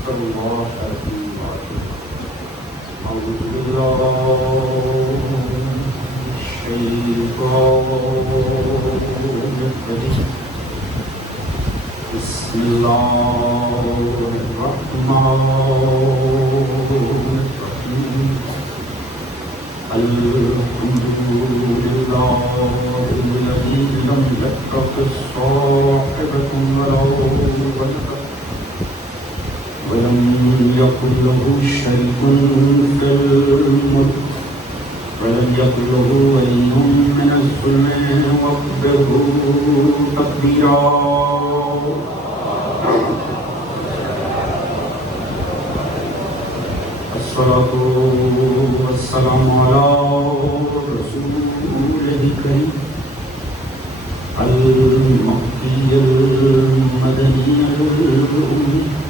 واتقوا الله أعوذ بالله من الشيطان الرجيم بسم الله الرحمن الرحيم الحمد لله الذي لم يتخذ صاحبة ولا ولدا ولم يكن له شريك في الملك ولم يكن له ولي من الذل وكبره تكبيرا الصلاة والسلام على رسوله الكريم المهدي المدني الأمي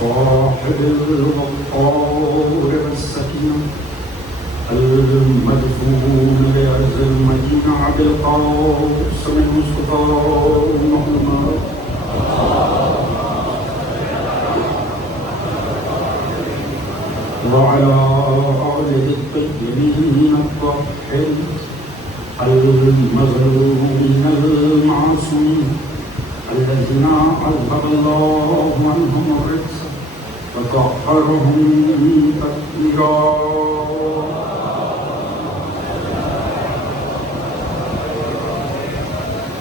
صاحب الوقار والسكينة المدفون بأرض المدينة عبد القاسم المصطفى محمد وعلى آله الطيبين الطاهرين المظلومين المعصومين الذين عذب الله عنهم الرجس وطهرهم تطهيرا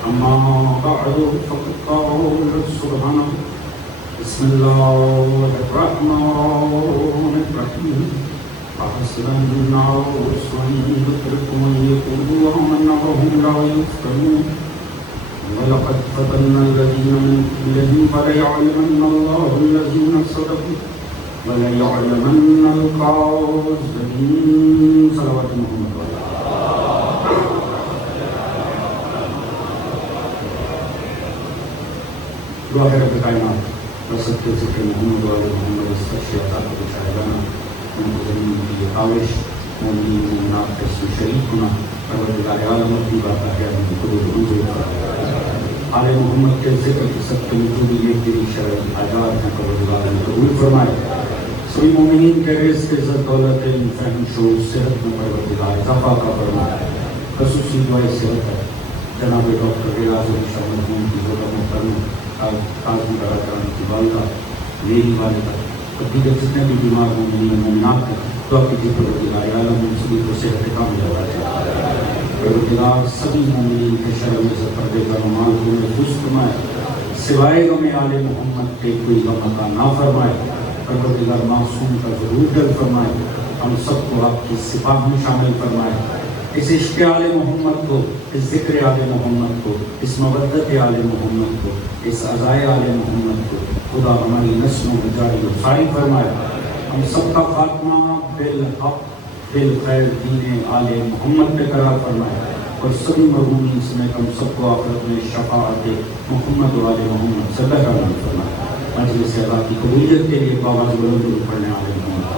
أما بعد فقد قال سبحانه بسم الله الرحمن الرحيم أحسب الناس أن يتركوا أن يقولوا آمنا وهم لا يفتنون ولقد فتنا الذين من قبلهم فليعلمن الله الذين صدقوا وليعلمن الكاذبين صلوات محمد دعا رب کائنات رسد کے ذکر محمد والے محمد استغفر عطا کو بچائے جانا ان کو زمین کی آوش مومنین مومنات کے اس میں شریک ہونا پروردگار عالم اپنی بات ہے ہم کو منظور فرمائے آل محمد کے ذکر کی سب کے وجود یہ تیری شرعی حاجات ہیں پروردگار نے قبول فرمائے سبھی مومنین کے رزق عزت دولت علم فہم شعور صحت میں پروردگار اضافہ کا فرمائے خصوصی دعائے صحت ہے جناب ڈاکٹر ریاض علی شاہ مرحوم کی زیادہ محترم کاظم کرا کرانے کی والدہ میری والدہ اور دیگر جتنے بھی بیمار مومنین مومنات ہیں دعا کیجیے پروردگار عالم ان سبھی کو صحت کاملہ عطا پروردگار سبھی مومنین کے شر میں سے پردے کا نماز کو محفوظ فرمائے سوائے غم آل محمد کے کوئی غم عطا نہ فرمائے پروردگار معصوم کا ضرور ڈر فرمائے ہم سب کو آپ کی سپاہ میں شامل فرمائے اس عشق آل محمد کو اس ذکر آل محمد کو اس مودت آل محمد کو اس عزائے آل محمد کو خدا ہماری نسلوں میں جاری و ساری فرمائے ہم سب کا خاتمہ بالحق بالخیر دین آل محمد پہ قرار فرمائے اور سبھی مرحومین سمیت ہم سب کو آخرت میں شفاعت محمد و آل محمد سے بہرحال فرمائے مجلس ادا کی قبولیت کے لیے باواز بلند پڑھنے آل محمد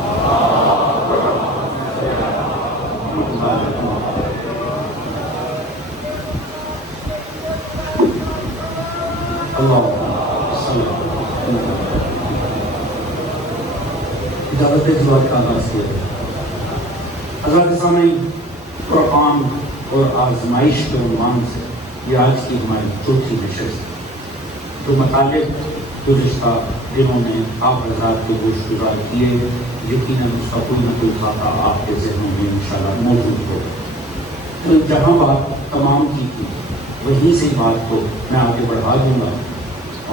اللہ اجازت دعا کا آغاز کیا حضرات سامعین قرآن اور آزمائش کے عنوان سے یہ آج کی ہماری چوتھی نشست جو مطالب گزشتہ دنوں میں آپ حضرات کو گوش گزار کیے یقیناً اس کا کوئی نہ کوئی خاکہ آپ کے ذہنوں میں انشاءاللہ موجود ہو تو جہاں بات تمام کی تھی وہیں سے بات کو میں آگے بڑھا دوں گا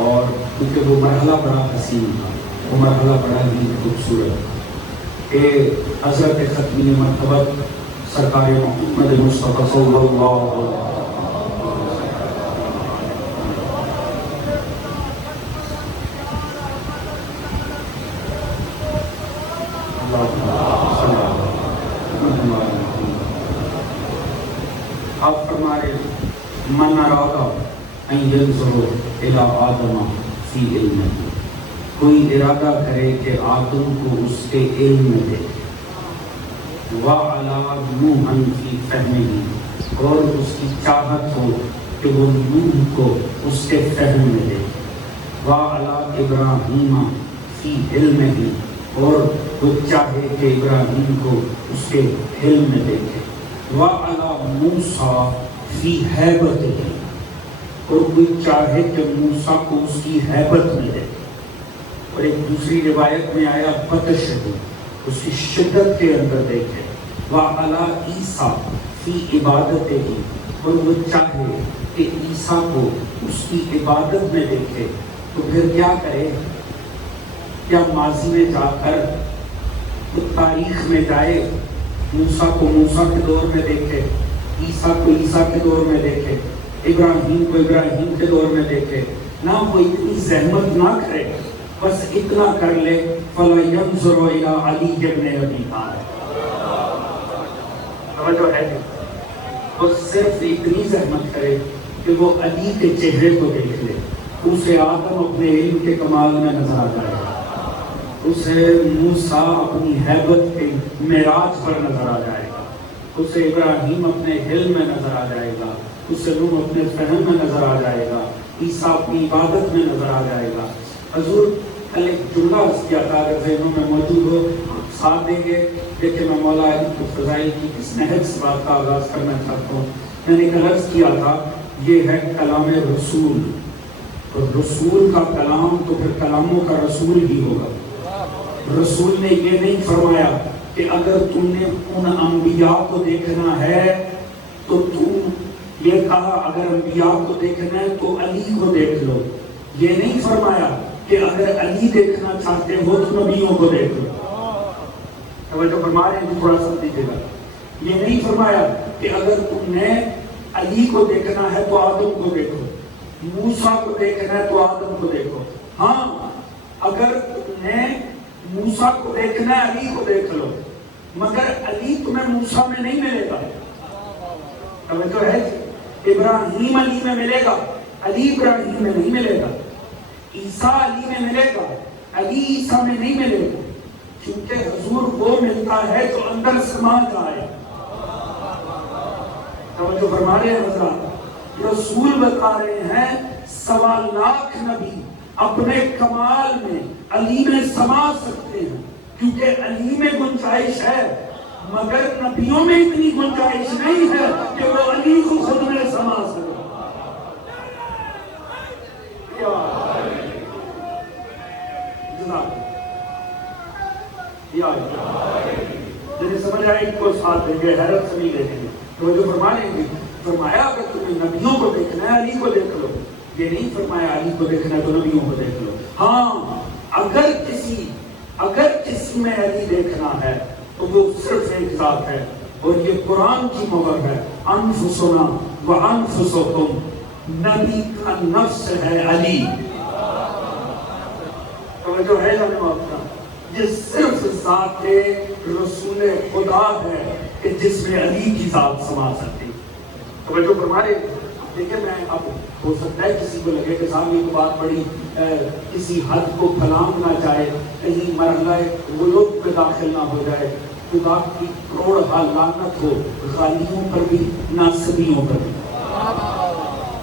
اور کیونکہ وہ مرحلہ بڑا حسین تھا وہ مرحلہ بڑا ہی خوبصورت کہ حضرت ختمی مرتبہ سرکار محمد مصطفیٰ صلی اللہ علیہ وسلم آپ فرمائے من اراد ان ينظر الى آدم فی علمہ کوئی ارادہ کرے کہ آدم کو اس کے علم میں دے وَعَلَى نُوحًا فِي فَهْمِهِ اور اس کی چاہت ہو کہ وہ نوح کو اس کے فہم میں دے وَعَلَى إِبْرَاهِيمَ فی حلمہ، اور وہ چاہے کہ ابراہیم کو اس کے حلم میں دیکھے، وعلی موسیٰ فی ہیبتہ، اور کوئی چاہے کہ موسیٰ کو اس کی ہیبت میں دیکھے، اور ایک دوسری روایت میں آیا بطشہ، اس کی شدت کے اندر دیکھے، وعلی عیسیٰ فی عبادتہ، اور وہ چاہے کہ عیسیٰ کو اس کی عبادت میں دیکھے، تو پھر کیا کرے؟ کیا ماضی میں جا کر وہ تاریخ میں جائے، موسیٰ کو موسیٰ کے دور میں دیکھے، عیسیٰ کو عیسیٰ کے دور میں دیکھے، ابراہیم کو ابراہیم کے دور میں دیکھے؟ نہ، وہ اتنی زحمت نہ کرے، بس اتنا کر لے فَلَا يَنْظُرُ إِلَىٰ عَلِيِّ بْنِ أَبِي طَالِبٍ، توجہ ہے کہ وہ صرف اتنی زحمت کرے کہ وہ علی کے چہرے کو دیکھ لے، اسے آدم اپنے علم کے کمال میں نظر آ جائے گا، اسے موسیٰ اپنی ہیبت کے معراج پر نظر آ جائے گا، اسے ابراہیم اپنے حلم میں نظر آ جائے گا، اسے نوح اپنے فہم میں نظر آ جائے گا، عیسیٰ اپنی عبادت میں نظر آ جائے گا۔ حضور کل ایک جملہ اس کیا تھا، اگر ذہنوں میں موجود ہو ساتھ دیں گے، دیکھیں میں مولا علی کے فضائل کی اس نہج سے بات کا آغاز کرنا چاہتا ہوں۔ میں نے ایک عرض کیا تھا، یہ ہے کلام رسول، اور رسول کا کلام تو پھر کلاموں کا رسول ہی ہوگا۔ رسول نے یہ نہیں فرمایا کہ اگر تم نے ان انبیاء کو دیکھنا ہے تو تم یہ کہا اگر انبیاء کو دیکھنا ہے تو علی کو دیکھ لو، یہ نہیں فرمایا کہ اگر علی دیکھنا چاہتے ہو تو نبیوں کو دیکھ لو۔ توجہ فرما رہے ہیں، تھوڑا سا دیکھیے گا، یہ نہیں فرمایا کہ اگر تم نے علی کو دیکھنا ہے تو آدم کو دیکھو، موسیٰ کو دیکھنا ہے تو آدم کو دیکھو۔ ہاں، اگر تم نے موسیٰ کو دیکھنا ہے علی کو دیکھ لو، مگر علی تمہیں موسیٰ میں نہیں ملے گا۔ توجہ ہے، ابراہیم علی میں ملے گا، علی ابراہیم میں نہیں ملے گا، عیسیٰ علی میں ملے گا، علی عیسیٰ میں نہیں ملے گا، کیونکہ حضور وہ ملتا ہے جو اندر سما جائے۔ توجہ فرما رہے ہیں حضرات، رسول بتا رہے ہیں 1.25 لاکھ نبی اپنے کمال میں علی میں سما سکتے ہیں، کیونکہ علی میں گنجائش ہے، مگر نبیوں میں اتنی گنجائش نہیں ہے کہ وہ علی کو خود میں سما سکے۔ جنہیں سمجھ آئے کو ساتھ دیں گے، حیرت سے نہیں دیکھیں گے، تو جو فرما لیں گے، فرمایا اگر تمہیں نبیوں کو دیکھنا ہے علی کو دیکھ لو، یہ نہیں فرمایا علی کو دیکھنا ہے تو نبیوں کو دیکھ لو۔ ہاں، اگر کسی میں علی دیکھنا ہے تو وہ صرف ایک ذات ہے، اور یہ قرآن کی مہر ہے، انفسنا وانفسکم، نبی کا نفس ہے علی۔ توجہ ہے جانے والا، یہ صرف ذات رسول خدا ہے کہ جس میں علی کی ذات سما سکتی۔ توجہ فرما رہے، دیکھیں میں اب ہو سکتا ہے کسی کو لگے کہ صاحب یہ تو بات بڑی کسی حد کو پھلانگ نہ جائے، کہیں مرحلہ غلوب پہ داخل نہ ہو جائے، خدا کی کروڑ لعنت ہو غالیوں پر بھی ناصبیوں پر بھی۔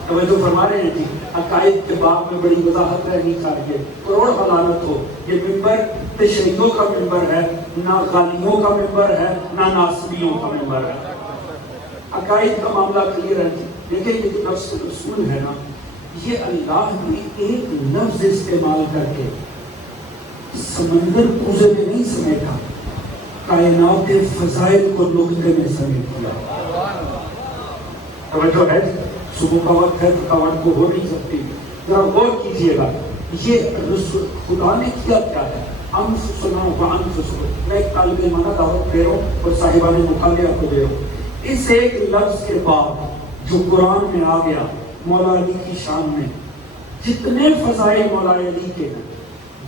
توجہ فرما رہے ہیں جی، عقائد کے باب میں بڑی وضاحت رہنی چاہیے، کروڑ لعنت ہو، یہ منبر تشیعوں کا منبر ہے، نہ غالیوں کا منبر ہے، نہ ناصبیوں کا منبر ہے۔ عقائد کا معاملہ کلیئر ہے جی۔ دیکھیں یہ جو نفس رسول ہے نا، یہ اللہ نے ایک لفظ استعمال کر کے سمندر کوزے میں نہیں سمیٹا، کائنات فضائل کو نقطے میں سمیٹ دیا۔ توجہ ہے، صبح کا وقت ہے، تھکاوٹ کو ہو نہیں سکتی، ذرا غور کیجئے گا، یہ خدا نے کیا کیا ہے؟ انفسنا وانفسکم، میں ایک طالب علم دعوت دے رہا ہوں اور صاحبان مطالعہ کو دے رہا ہوں، اس ایک لفظ کے بعد جو قرآن میں آ گیا مولا علی کی شان میں، جتنے فضائل مولا علی کے ہیں،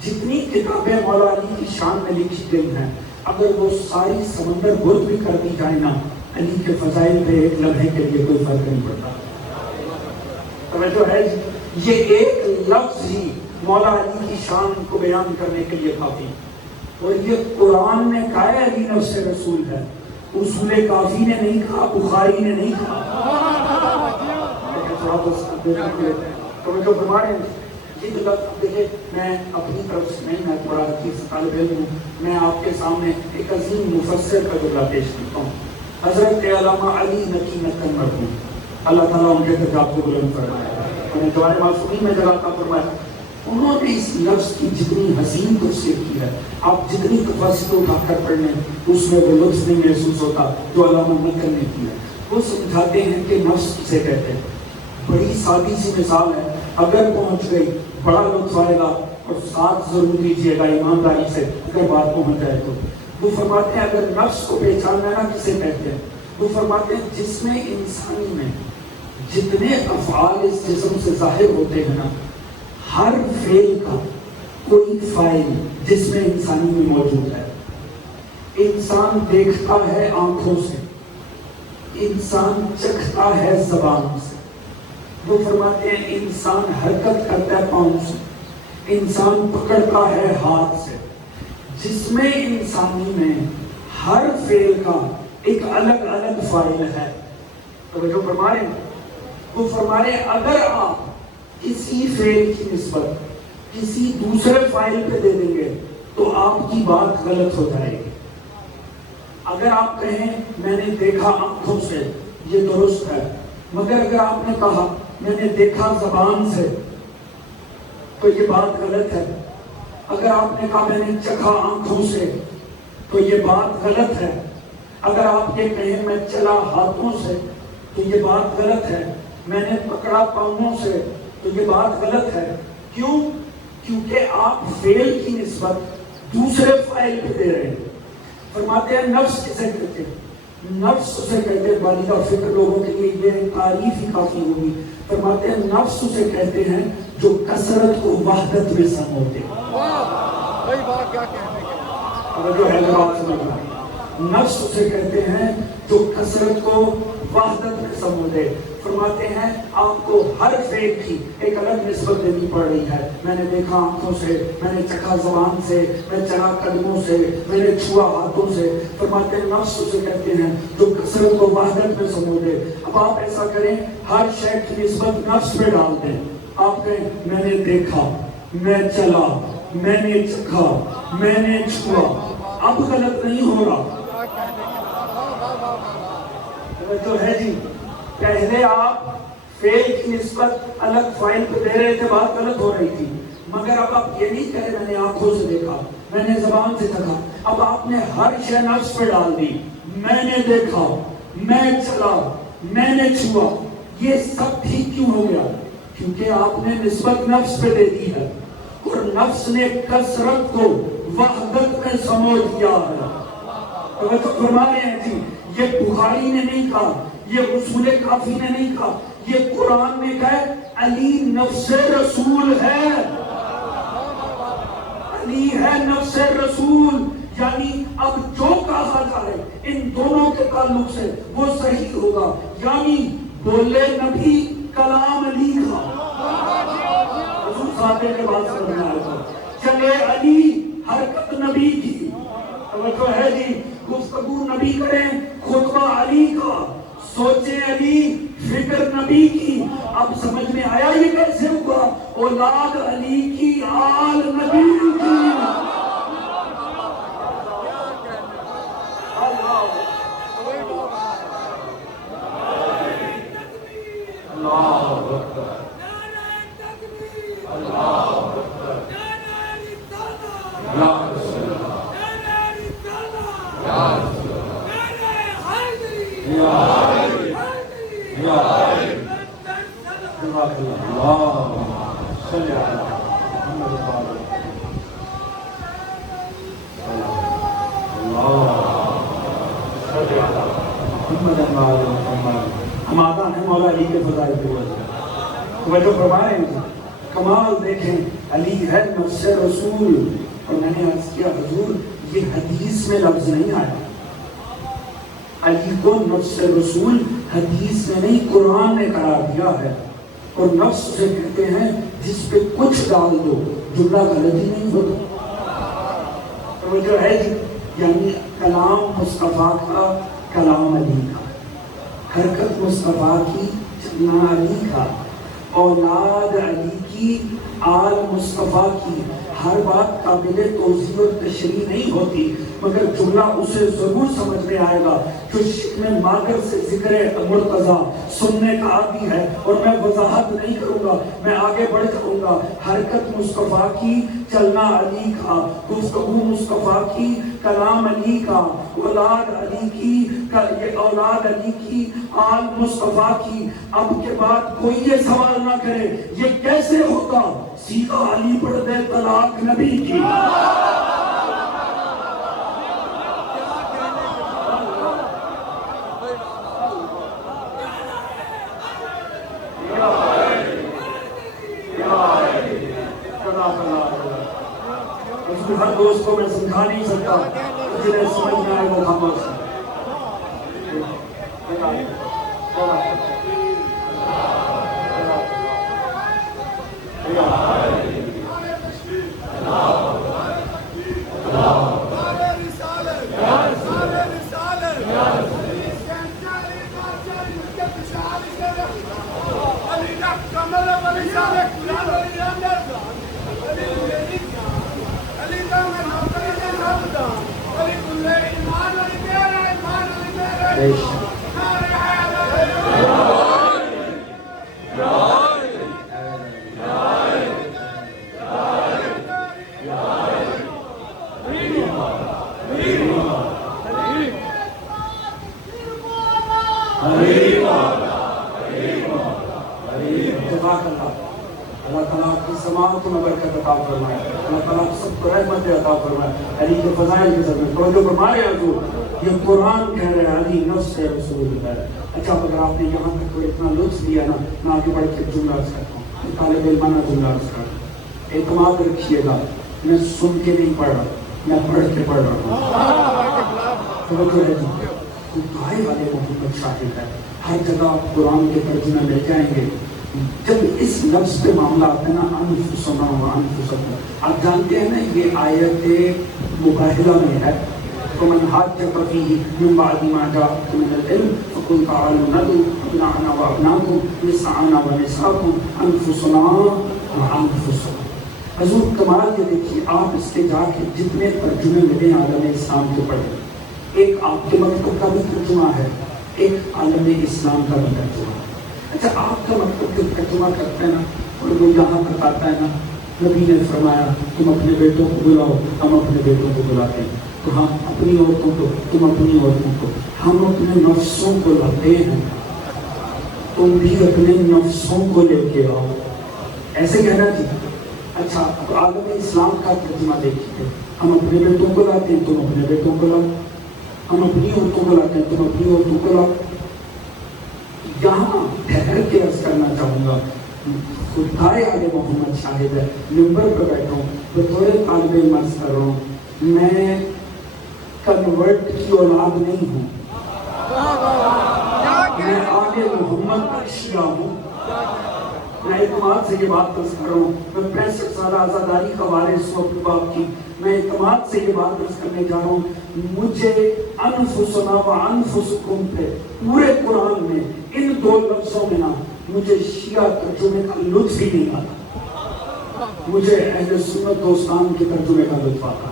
جتنی کتابیں مولا علی کی شان میں لکھی گئی ہیں، اگر وہ ساری سمندر گرد بھی کر دی جائیں نا، علی کے فضائل پہ ایک لمحے کے لیے کوئی فرق نہیں پڑتا۔ توجہ ہے، یہ ایک لفظ ہی مولا علی کی شان کو بیان کرنے کے لیے کافی، اور یہ قرآن نے کہا ہے علی نفس رسول ہے، اصول کافی نے نہیں کہا، بخاری نے نہیں کہا۔ توجہ فرما رہے ہیں، یہ لفظ دیکھیں، میں اپنی طرف سے نہیں، میں بڑا حدیث طالب علم ہوں، میں آپ کے سامنے ایک عظیم مفسر کا جملہ پیش کرتا ہوں. حضرت علامہ علی نقی نقل مرحوم، اللہ تعالیٰ ان کے خطاب کو بلند فرمائے، انہیں جوار معصومین میں جگہ عطا فرمائے. انہوں نے اس لفظ کی جتنی حسین تفسیر کی ہے، آپ جتنی تفسیر اٹھا کر پڑھ لیں اس میں وہ لطف نہیں محسوس ہوتا جو علامہ نقل نے کی ہے. وہ سمجھاتے ہیں کہ نفس کسے کہتے ہیں. بڑی سادی سی مثال ہے، اگر پہنچ گئی بڑا لطف آئے گا، اور ساتھ ضرور دیجیے گا ایمانداری سے اگر بات پہنچ جائے تو. وہ فرماتے ہیں اگر نفس کو پہچاننا نا کسے کہتے ہیں، وہ فرماتے ہیں جس میں انسانی میں جتنے افعال اس جسم سے ظاہر ہوتے ہیں نا، ہر فعل کا کوئی فاعل جس میں انسانی میں موجود ہے. انسان دیکھتا ہے آنکھوں سے، انسان چکھتا ہے زبان سے. وہ فرماتے ہیں انسان حرکت کرتا ہے پاؤں سے، انسان پکڑتا ہے ہاتھ سے. جس میں انسانی میں ہر فعل کا ایک الگ الگ فاعل ہے. توجہ فرما رہے ہیں. وہ فرما رہے ہیں اگر آپ کسی فعل کی نسبت کسی دوسرے فاعل پہ دے دیں گے تو آپ کی بات غلط ہو جائے گی. اگر آپ کہیں میں نے دیکھا آنکھوں سے، یہ درست ہے، مگر اگر آپ نے کہا میں نے دیکھا زبان سے تو یہ بات غلط ہے. اگر آپ نے کہا میں نے چکھا آنکھوں سے تو یہ بات غلط ہے. اگر آپ یہ کہیں میں چلا ہاتھوں سے تو یہ بات غلط ہے. میں نے پکڑا پاؤں سے تو یہ بات غلط ہے. کیوں؟ کیونکہ آپ فعل کی نسبت دوسرے فاعل پہ دے رہے ہیں. فرماتے ہیں نفس کسے کہتے ہیں؟ نفس اسے کہتے ہیں، بالغ فکر لوگوں کے لیے یہ تعریف ہی کافی ہوگی. فرماتے ہیں نفس اسے کہتے ہیں جو کثرت کو وحدت میں سموتے ہیں. جو حیدرآباد سمجھنا، نفس اسے کہتے ہیں جو کثرت کو وحدت میں سموتے. فرماتے ہیں آپ کو ہر فعل کی ایک الگ نسبت دینی پڑ رہی ہے. میں نے دیکھا آنکھوں سے، میں نے چکھا زبان سے، میں چلا قدموں سے، میں نے چھوا ہاتھوں سے. فرماتے ہیں نفس اسے کہتے ہیں جو کثرت کو وحدت میں سمو دے. اب آپ ایسا کریں، ہر شے کی نسبت نفس پہ ڈال دیں. آپ کہیں میں نے دیکھا، میں چلا، میں نے چکھا، میں نے چھوا. اب غلط نہیں ہو رہا. جو ہے جی، پہلے آپ فعل کی نسبت الگ فاعل پہ دے رہے تھے، بات غلط ہو رہی تھی. مگر اب آپ یہ نہیں کہہ رہے میں نے آنکھوں سے دیکھا، میں نے زبان سے چکھا. اب آپ نے ہر شے نفس پہ ڈال دی. میں نے دیکھا، میں چلا، میں نے چھوا. یہ سب ٹھیک کیوں ہو گیا؟ کیونکہ آپ نے نسبت نفس پہ دے دی ہے، اور نفس نے کثرت کو وحدت میں سمو دیا ہے. توجہ فرما رہے ہیں جی. یہ بخاری نے نہیں کہا، یہ اصول کافی نے نہیں کہا، یہ قرآن نے کہا علی نفس رسول ہے. علی ہے نفس رسول. یعنی اب جو کہا جائے ان دونوں کے تعلق سے وہ صحیح ہوگا. یعنی بولے نبی، کلام علی کا. حضور صاحب کے بات سمجھنا ہے. چلے علی، حرکت نبی کی. توجہ ہے جی. گفتگو نبی کریں، خطبہ علی کا، سوچے علی، فکر نبی کی. اب سمجھ میں آیا یہ کیسے ہوا؟ اولاد علی کی، آل نبی کی. ہم آتا ہے مولا علی کے فضائل کی وجہ. توجہ فرمائیں. کمال دیکھیں، علی ہے نفس رسول. اور میں نے عرض کیا حضور یہ حدیث میں لفظ نہیں آیا. علی کو نفس رسول حدیث میں نہیں قرآن نے قرار دیا ہے. اور نفس سے کہتے ہیں جس پہ کچھ ڈال دو جملہ غلط ہی نہیں ہوتا. توجہ ہے جی. یعنی کلام مصطفیٰ کا، کلام علی کا، حرکت مصطفیٰ کی، چلنا علی کا، اولاد علی کی کی، آل مصطفیٰ کی ہر بات قابل توضیح اور تشریح نہیں ہوتی، مگر جملہ اسے ضرور سمجھ میں آئے گا جو شکم مادر سے ذکر مرتضیٰ سننے کا عادی ہے۔ اور میں وضاحت نہیں کروں گا، میں آگے بڑھ جاؤں گا۔ حرکت مصطفیٰ کی، چلنا علی کا، گفتگو مصطفیٰ کی، کلام علی کا، اولاد علی کی، یہ اولاد علی کی، آل مصطفیٰ کی۔ اب کے بعد کوئی یہ سوال نہ کرے یہ کیسے ہوگا، سیدھا علی پڑھ دے طلاق نبی کی۔ ہر دوست کو میں سمجھا نہیں سکتا، جنہیں سمجھ میں آئے وہ خاموش ہے۔ اللہ تعالیٰ کی سماعت میں برکت عطا فرمائے، اللہ تعالیٰ سب کو رحمت عطا فرمائے۔ علی کے فضائل کے ساتھ میں توجہ فرمائے حضور، یہ قرآن کہہ رہے ہیں علی نفس رسول اللہ۔ اچھا اگر آپ نے یہاں تک اتنا لطف لیا نا، میں آگے بڑھ کے جملہ عرض کرتا ہوں، طالب علمانہ جملہ عرض کرتا ہوں۔ اعتماد رکھیے گا، میں سن کے نہیں پڑھ رہا، میں پڑھ کے پڑھ رہا ہوں۔ توجہ ہے جی، دعائے والے محمد شاہد ہے، ہر جگہ آپ قرآن کے ترجمے مل جائیں گے۔ جب اس لفظ پہ معاملہ آتا ہے نا، انفسنا و انفسکم، آپ جانتے ہیں نا یہ آیت مباہلہ میں ہے، فمن حاجک فیہ من بعد ما جاءکم من العلم فقل تعالوا ندعو ابناءنا و ابناءکم نساءنا و نساءکم انفسنا و انفسکم۔ حضور کمال یہ دیکھیے، آپ اس کے جا کے جتنے ترجمے ملے عالم اسلام کے پڑھیں، ایک آپ کے مکتب کا بھی ترجمہ ہے، ایک عالم اسلام کا بھی ترجمہ ہے۔ اچھا آپ کا مطلب جب ترجمہ کرتے ہیں نا، اور وہ یہاں تک آتا ہے نا، نبی نے فرمایا تم اپنے بیٹوں کو بلاؤ، ہم اپنے بیٹوں کو بلاتے ہیں، تو ہم اپنی عورتوں کو، تم اپنی عورتوں کو، ہم اپنے نفسوں کو لاتے ہیں، تم بھی اپنے نفسوں کو لے کے آؤ، ایسے کہنا جی۔ اچھا اب عالم اسلام کا ترجمہ دیکھیے، ہم اپنے بیٹوں کو لاتے ہیں، تم اپنے بیٹوں کو لاؤ، ہم اپنی عورتوں کو لاتے ہیں، تم اپنی عورتوں کو لاؤ۔ یہاں ٹھہر کے عرض کرنا چاہوں گا، خدائے آل محمد شاہد ہے، ممبر پہ بیٹھا ہوں، بطور طالب علم عرض کر رہا ہوں، میں کنورٹ کی اولاد نہیں ہوں، میں آل محمد کا شیعہ ہوں۔ میں اعتماد سے یہ بات عرض کر رہا ہوں، میں 65 سالہ عزاداری کا وارث ہوں اپنے باپ کی، میں اعتماد سے یہ بات عرض کرنے جا رہا ہوں، مجھے انفسنا و انفسکم پہ پورے قرآن میں ان دو لفظوں میں نا مجھے شیعہ ترجمے کا لطف ہی نہیں آتا، مجھے اہل سنت دوستان کے ترجمے کا لطف آتا۔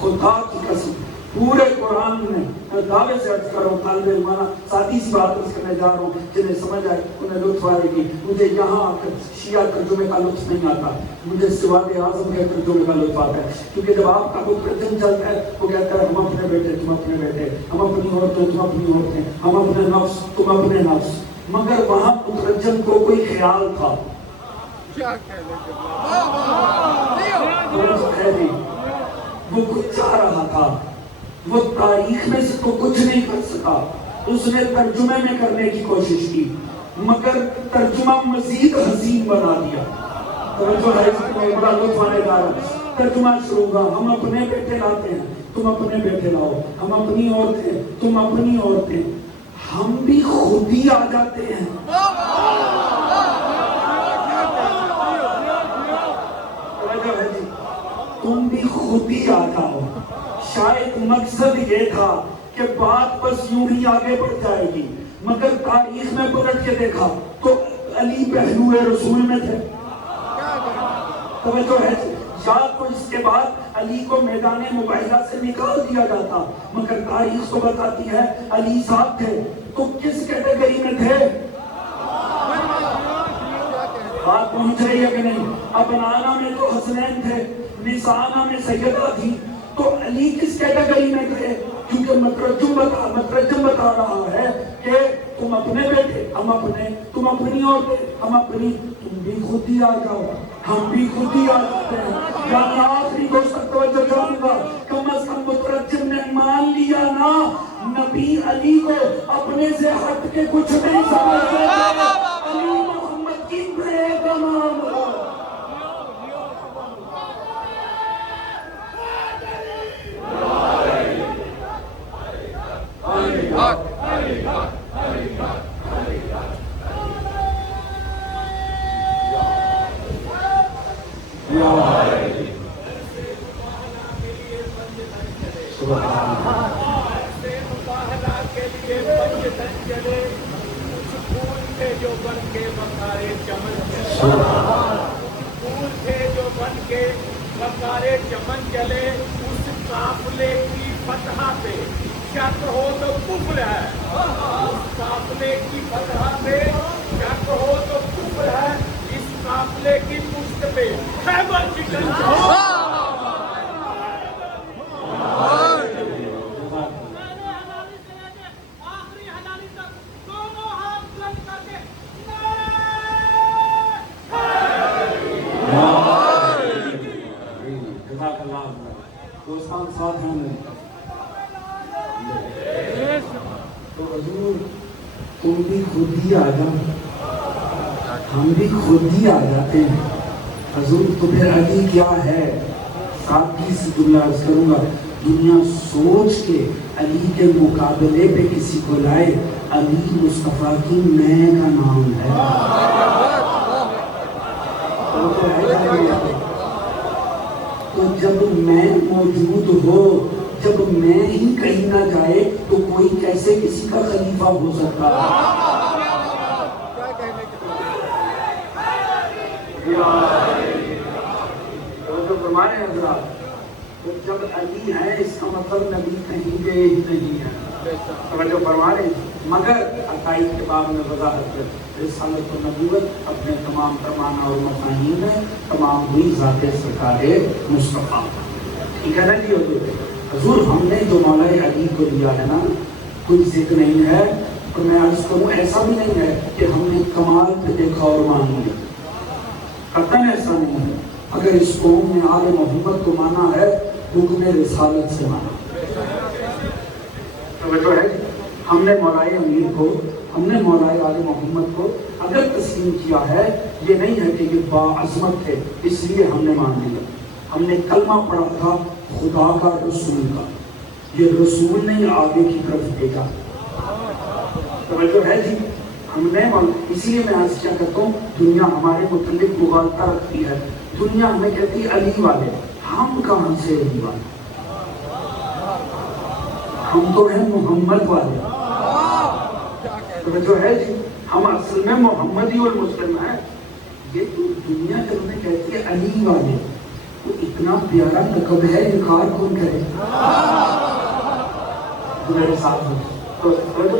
خدا کی قسم پورے قرآن میں دعوے سے عرض کر رہا ہوں، طالب علمانہ ساتھی سی بات عرض کرنے جا رہا ہوں، جنہیں سمجھ آئے انہیں لطف آئے گی۔ مجھے یہاں آ کر شیعہ ترجمے کا لطف نہیں آتا، مجھے سواد اعظم کے ترجمے کا لطف آتا ہے، کیونکہ جب آپ کا کوئی ترجمہ چلتا ہے وہ کہتا ہے ہم اپنے بیٹے تم اپنے بیٹے، ہم اپنی عورتیں تم اپنی عورتیں، ہم اپنے نفس تم اپنے نفس، مگر وہاں مترجم کو کوئی خیال تھا، وہ کچھ چاہ رہا تھا، وہ تاریخ میں سے تو کچھ نہیں کر سکا، اس نے ترجمے میں کرنے کی کوشش کی، مگر ترجمہ مزید حسین بنا دیا۔ توجہ ہے، بڑا لطف آنے جا رہا ہے۔ ترجمہ شروع ہوا، ہم اپنے بیٹے لاتے ہیں، تم اپنے بیٹے لاؤ، ہم اپنی عورتیں، تم اپنی عورتیں، ہم بھی خود ہی آ جاتے ہیں۔ توجہ ہے جی، تم بھی خود ہی آ جاؤ۔ شاید مقصد یہ تھا کہ بات بس یوں ہی آگے بڑھ جائے گی، مگر تاریخ میں پلٹ کے دیکھا تو علی پہلو رسول میں تھے، توجہ ہے؟ یا تو اس کے بعد علی کو میدان مباحثہ سے نکال دیا جاتا، مگر تاریخ کو بتاتی ہے علی صاحب تھے تو کس کیٹیگری میں تھے؟ بات پہنچ رہی ہے کہ نہیں؟ ابنانہ میں تو حسنین تھے، نسانہ میں سیدہ تھی، تو علی کس کیٹیگری میں تھے؟ کیونکہ مترجم بتا رہا ہے کہ تم اپنے بیٹے ہم اپنے، تم اپنی عورتیں ہم اپنی، تم بھی خود ہی آ جاؤ ہم بھی خود ہی آ جاتے ہیں۔ یعنی آخری دوست تک توجہ کروں گا، کم از کم مترجم نے مان لیا نا نبی علی کو اپنے سے ہٹ کے کچھ نہیں سمجھتے تھے، علی محمد کی بیٹا نام ہے۔ چمن چلے اس قافلے کی فتح پہ شک ہو تو کفر ہے، اس قافلے کی فتح پہ شک ہو تو کفر ہے، اس قافلے کی پشت پہ خیبر چکن دوستان ساتھ ہیں تو حضور تم بھی خود ہی آ جاؤ ہم بھی خود ہی آ جاتے ہیں حضور، تو پھر علی کیا ہے؟ سادگی سے جملہ عرض کروں گا، دنیا سوچ کے علی کے مقابلے پہ کسی کو لائے، علی مصطفیٰ کی میں کا نام ہے۔ تو جب میں موجود ہو، جب میں ہی کہیں نہ جائے تو کوئی کیسے کسی کا خلیفہ ہو سکتا ہے؟ جو فرمائے حضرات، جب علی ہے اس کا مطلب نبی کہیں گے ہی نہیں ہے، توجہ فرما رہے ہیں۔ مگر عقائد کے باب میں وضاحت رسالت و نبوت اپنے تمام فرمانہ اور مفاہیم میں تمام ہوئی ذات سرکار مصطفیٰ، ٹھیک ہے نا جی حضور؟ ہم نے جو مولا علی کو لیا ہے نا، کوئی ذکر نہیں ہے، اور میں عرض کروں ایسا بھی نہیں ہے کہ ہم نے کمال پہ دیکھا اور مان لیا، قطعاً ایسا نہیں ہے۔ اگر اس قوم نے آل محمد کو مانا ہے، حکم رسالت سے مانا، توجہ ہے؟ ہم نے مولائے امیر کو، ہم نے مولائے آل محمد کو اگر تسلیم کیا ہے، یہ نہیں ہے کہ یہ باعظمت ہے اس لیے ہم نے مان لیا۔ ہم نے کلمہ پڑھا تھا خدا کا رسول کا، یہ رسول نہیں آگے کی طرف بھیجا، توجہ ہے جی؟ ہم نے اسی لیے میں آج کیا کرتا ہوں، دنیا ہمارے متعلق مغالطہ رکھتی ہے، دنیا ہمیں کہتی ہے علی والے، ہم کہاں سے علی والے؟ ہم تو ہیں محمد والے، توجہ ہے جی؟ ہم اصل میں محمدی اور مسلم ہیں۔ یہ تو دنیا جب ہمیں کہتی ہے علی والے، تو اتنا پیارا لقب ہے، انکار کون کرے؟ میرے ساتھ تو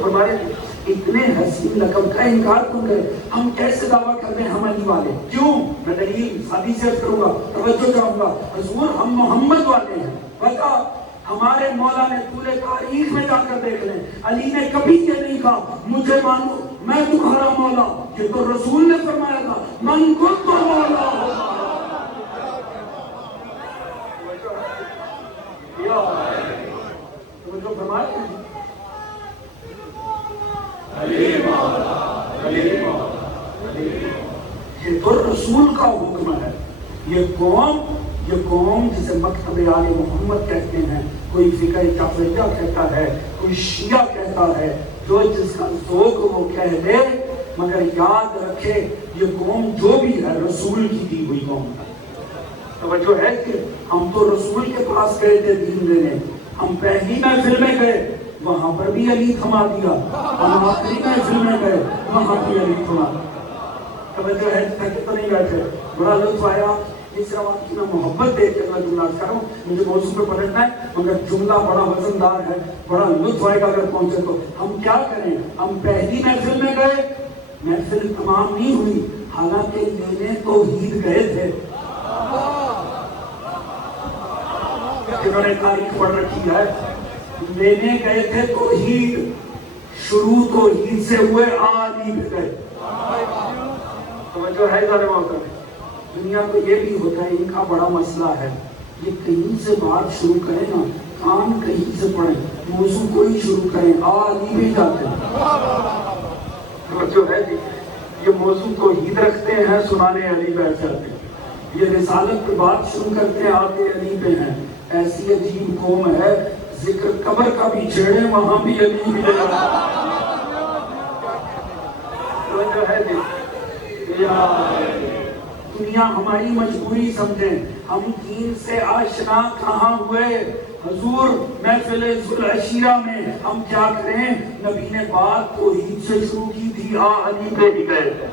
فرمائے اتنے حسین لقب کا انکار کیوں کرے؟ ہم کیسے دعویٰ کر رہے ہیں ہم علی والے؟ کیوں؟ میں دلیل سادی سے کروں گا، توجہ چاہوں گا، حضور ہم محمد والے ہیں۔ بتا ہمارے مولا نے پورے تاریخ میں جا کر دیکھ لیں، علی نے کبھی یہ نہیں کہا مجھے مانو میں تمہارا مولا، یہ تو رسول نے فرمایا تھا من کنت مولا ہو۔ توجہ فرمائے یہ تو رسول کا حکم ہے۔ یہ قوم جسے مکتب آل محمد کہتے ہیں، کوئی فقہ جعفریہ کہتا ہے، کوئی شیعہ کہتا ہے، جو جس کا ذوق وہ کہہ دے، مگر یاد رکھے یہ قوم جو بھی ہے رسول کی دی ہوئی قوم ہے۔ توجہ ہے کہ ہم تو رسول کے پاس گئے تھے دین دینے، ہم پہلی محفل میں گئے وہاں پر بھی علی تھما دیا، ہم آخری محفل میں گئے وہاں بھی علی تھما دیا۔ توجہ ہے تک تو نہیں بیٹھے، بڑا لطف آیا یہ صرف آپ کی میں محبت دے کے اللہ جملہ کر رہا ہوں، مجھے موضوع پہ پلٹنا ہے، مگر جملہ بڑا وزندار ہے، بڑا لطف آئے گا اگر پہنچے تو۔ ہم کیا کریں؟ ہم پہلی محفل میں گئے، محفل تمام نہیں ہوئی، حالانکہ لینے توحید گئے تھے۔ جنہوں نے تاریخ پڑھ رکھی ہے، لینے گئے تھے توحید، شروع توحید سے ہوئے علی پہ گئے۔ توجہ ہے ذرا محترم؟ دنیا کو یہ بھی ہوتا ہے، ان کا بڑا مسئلہ ہے، یہ کہیں سے بات شروع کریں نا، کام کہیں سے پڑھیں، موضوع کوئی شروع کریں، علی بھی جاتے ہیں۔ توجہ ہے جی؟ یہ موضوع توحید رکھتے ہیں، سنانے علی بیٹھ جاتے ہیں، یہ رسالت پہ بات شروع کرتے ہیں، آتے علی پہ ہیں۔ ایسی عجیب قوم ہے، ذکر قبر کا بھی چھیڑے وہاں بھی علی بھی لگا۔ توجہ ہے جی؟ دنیا ہماری مجبوری سمجھیں، ہم دین سے آشنا کہاں ہوئے؟ حضور محفل ذوالعشیرہ میں ہم کیا کریں؟ نبی نے بات توحید سے شروع کی تھی، علی پہ ہی گئے۔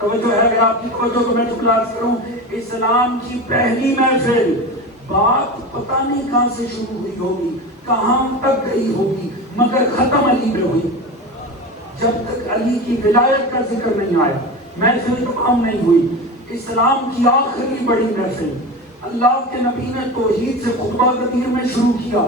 توجہ ہے اگر آپ کی توجہ تو میں چکلاس کروں، اسلام کی پہلی محفل بات پتہ نہیں کہاں سے شروع ہوئی ہوگی، کہاں تک گئی ہوگی، مگر ختم علی پہ ہوئی۔ جب تک علی کی ولایت کا ذکر نہیں آیا، محفل تمام نہیں ہوئی۔ اسلام کی آخری بڑی محفل، اللہ کے نبی نے توحید سے خطبہ کثیر میں شروع کیا،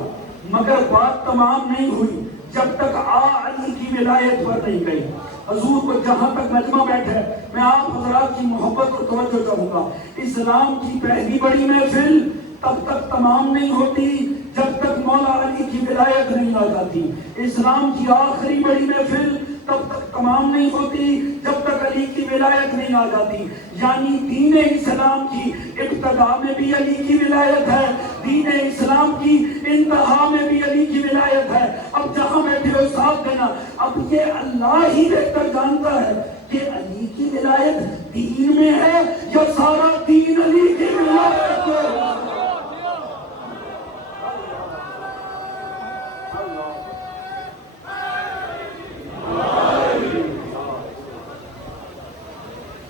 مگر بات تمام نہیں ہوئی جب تک علی کی ولایت پر نہیں گئی۔ حضور کو جہاں تک مجمع بیٹھے، میں آپ حضرات کی محبت اور توجہ چاہوں گا، اسلام کی پہلی بڑی محفل تب تک تمام نہیں ہوتی جب تک مولا علی کی ولایت نہیں آ جاتی۔ اسلام کی آخری بڑی محفل تب تک تمام نہیں ہوتی جب تک علی کی ولایت نہیں آ جاتی۔ یعنی دین اسلام کی ابتدا میں بھی علی کی ولایت ہے، دین اسلام کی انتہا میں بھی علی کی ولایت ہے۔ اب جہاں بیٹھے ہو ساتھ دینا، اب یہ اللہ ہی بہتر جانتا ہے کہ علی کی ولایت دین میں ہے یا سارا دین علی کی ولایت ہے۔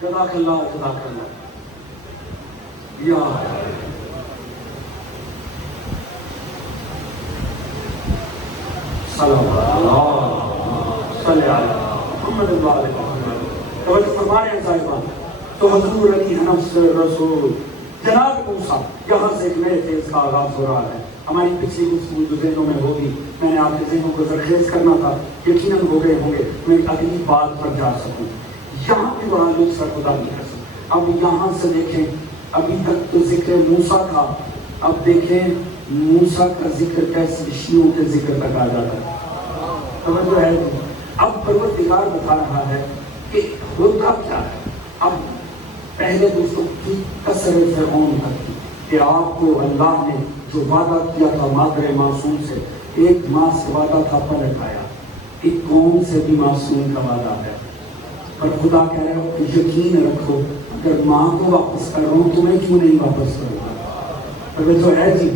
جزاک اللہ جزاک اللہ یا صلی اللہ صلی علی محمد وآلہ محمد۔ توجہ فرمائیں صاحبان، تو حضور علی نفس رسول جناب موسیٰ، یہاں سے ایک نئے فیض کا آغاز ہو رہا ہے۔ ہماری پچھلی گفتگو جو ذہنوں میں ہوگی، میں نے آپ کے ذہنوں کو زرخیز کرنا تھا، یقیناً ہو گئے ہوں گے، میں اگلی بات پر جا سکوں۔ یہاں بھی بڑا لطف ہے خدا کی قسم۔ اب یہاں سے دیکھیں، ابھی تک تو ذکر موسیٰ تھا، اب دیکھیں موسیٰ کا ذکر کیسے شیعوں کے ذکر تک آ جاتا ہے۔ توجہ ہے، اب پروردگار بتا رہا ہے کہ ہوتا کیا ہے۔ اب پہلے دوستوں کی کثرت فرعون تک کہ آپ کو اللہ نے جو وعدہ کیا تھا مادر معصوم سے، ایک ماں سے وعدہ تھا پلٹ آیا، ایک قوم سے بھی معصوم کا وعدہ ہے، پر خدا کہہ رہے ہو یقین رکھو اگر ماں کو واپس کر رہا ہوں تمہیں کیوں نہیں واپس کروں گا۔ اگر تو ہے جی،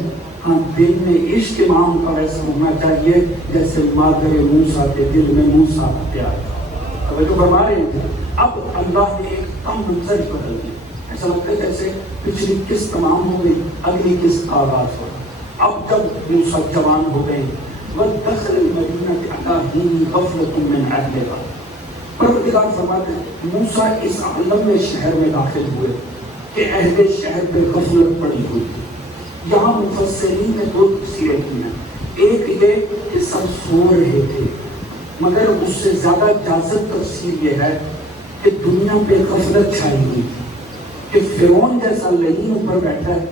ہاں دل میں عشق امام کا ویسا ہونا چاہیے جیسے مادر موسیٰ کے دل میں موسیٰ کا پیار تھا۔ اگر تو فرما رہے ہیں اب اللہ نے ایک کم منظر بدل دی، ایسا لگتا ہے جیسے پچھلی قسط تمام ہو گئی، اگلی قسط کا آغاز ہو۔ اب جب موسیٰ جوان ہو گئے، وَدَخَلَ الْمَدِينَةَ عَلَىٰ حِينِ غَفْلَةٍ مِّنْ أَهْلِهَا، پروردگار فرماتے ہیں موسیٰ اس عالم میں شہر میں داخل ہوئے کہ اہل شہر پہ غفلت پڑی ہوئی تھی۔ یہاں مفسرین نے دو تفسیریں کی ہیں، ایک یہ کہ سب سو رہے تھے، مگر اس سے زیادہ جازب تفسیر یہ ہے کہ دنیا پہ غفلت چھائی ہوئی تھی کہ فرعون جیسا لعین اوپر بیٹھا ہے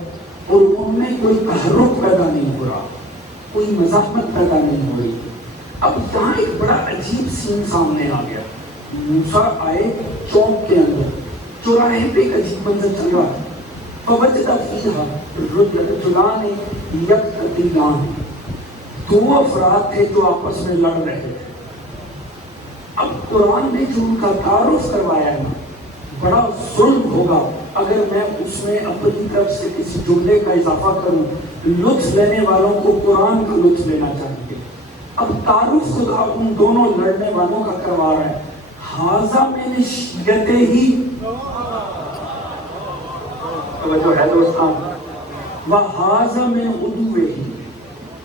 اور ان میں کوئی تحرک پیدا نہیں ہو رہا، کوئی مزاحمت پیدا نہیں ہو رہی۔ اب یہاں ایک بڑا عجیب سین سامنے آ گیا، موسیٰ آئے چوک کے اندر، چوراہے پہ ایک عجیب منظر چل رہا ہے، فوجد فیہا رجلان یقتتلان، دو افراد تھے جو آپس میں لڑ رہے تھے۔ اب قرآن نے جو ان کا تعارف کروایا ہے نا، بڑا ظلم ہوگا اگر میں اس میں اپنی طرف سے کسی جملے کا اضافہ کروں۔ لطف لینے والوں کو قرآن کا لطف لینا چاہیے۔ اب تعارف خدا ان دونوں لڑنے والوں کا کروا رہا ہے، حاضہ من شیعتے ہی، توجہ ہے دوستان. وَهَذَا مِنْ عُدُوِّهِ,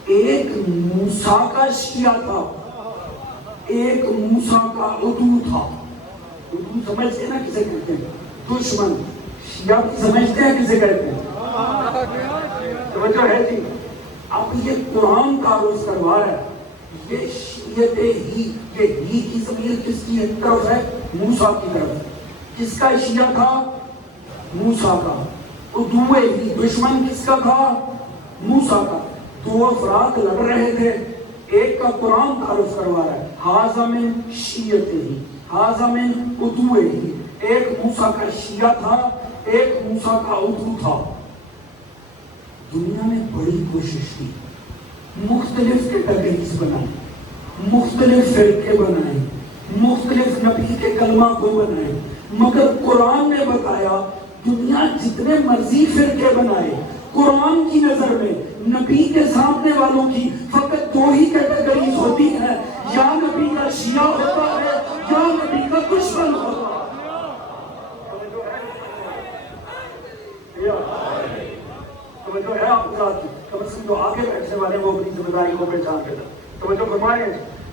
ایک موسیٰ کا شیعہ تھا, ایک موسیٰ کا عدو تھا. عدو سمجھتے ہیں نا کسے کہتے ہیں؟ دشمن. شیعہ بھی سمجھتے ہیں کسے کہتے ہیں؟ توجہ ہے جی. اب یہ قرآن تعارض کروا رہا ہے. یہ شیعت ہی, یہ ہی کی ضمیر کس کی طرف ہے؟ موسیٰ کی طرف. کس کا شیعہ تھا؟ موسیٰ کا. عدوے ہی, دشمن کس کا تھا؟ موسیٰ کا. دو افراد لڑ رہے تھے, ایک کا قرآن تعارف کروا رہا ہے, ھذا من شیعتہ, ھذا من عدوہ. ایک موسیٰ کا شیعہ تھا, ایک موسیٰ کا عدو تھا. دنیا میں بڑی کوشش کی, مختلف کیٹیگریز بنائیں, مختلف فرقے بنائیں, مختلف نبی کے کلمہ کو بنائیں, مگر قرآن نے بتایا دنیا جتنے مرضی فرقے بنائے, قرآن کی نظر میں نبی کے سامنے والوں کی فقط دو ہی کیٹیگریز ہوتی ہیں, یا نبی کا شیعہ ہوتا ہے یا نبی کا دشمن ہوتا ہے. توجہ ہے آپ حضرات کی, کم از کم جو آگے بیٹھنے والے وہ اپنی ذمہ داری کو پہچان کے دیں. توجہ فرمائیں.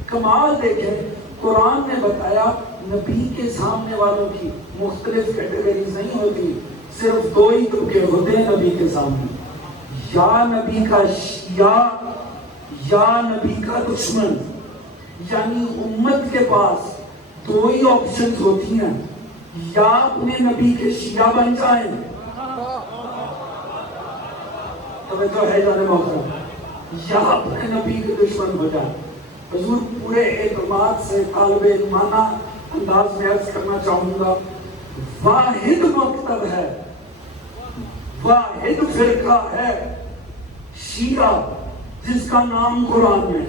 کمال دیکھیں, قرآن نے بتایا نبی کے سامنے والوں کی مختلف کیٹیگریز نہیں ہوتی, صرف دو ہی طبقے ہوتے ہیں نبی کے سامنے, یا نبی کا شیعہ یا نبی کا دشمن. یعنی امت کے پاس دو ہی آپشنز ہوتی ہیں, یا اپنے نبی کے شیعہ بن جائیں, توجہ ہے جانے محترم, یا اپنے نبی کے دشمن ہو جائیں. حضور پورے اعتماد سے طالب علمانہ انداز میں عرض کرنا چاہوں گا, واحد مکتب ہے, واحد فرقہ ہے شیعہ جس کا نام قرآن میں.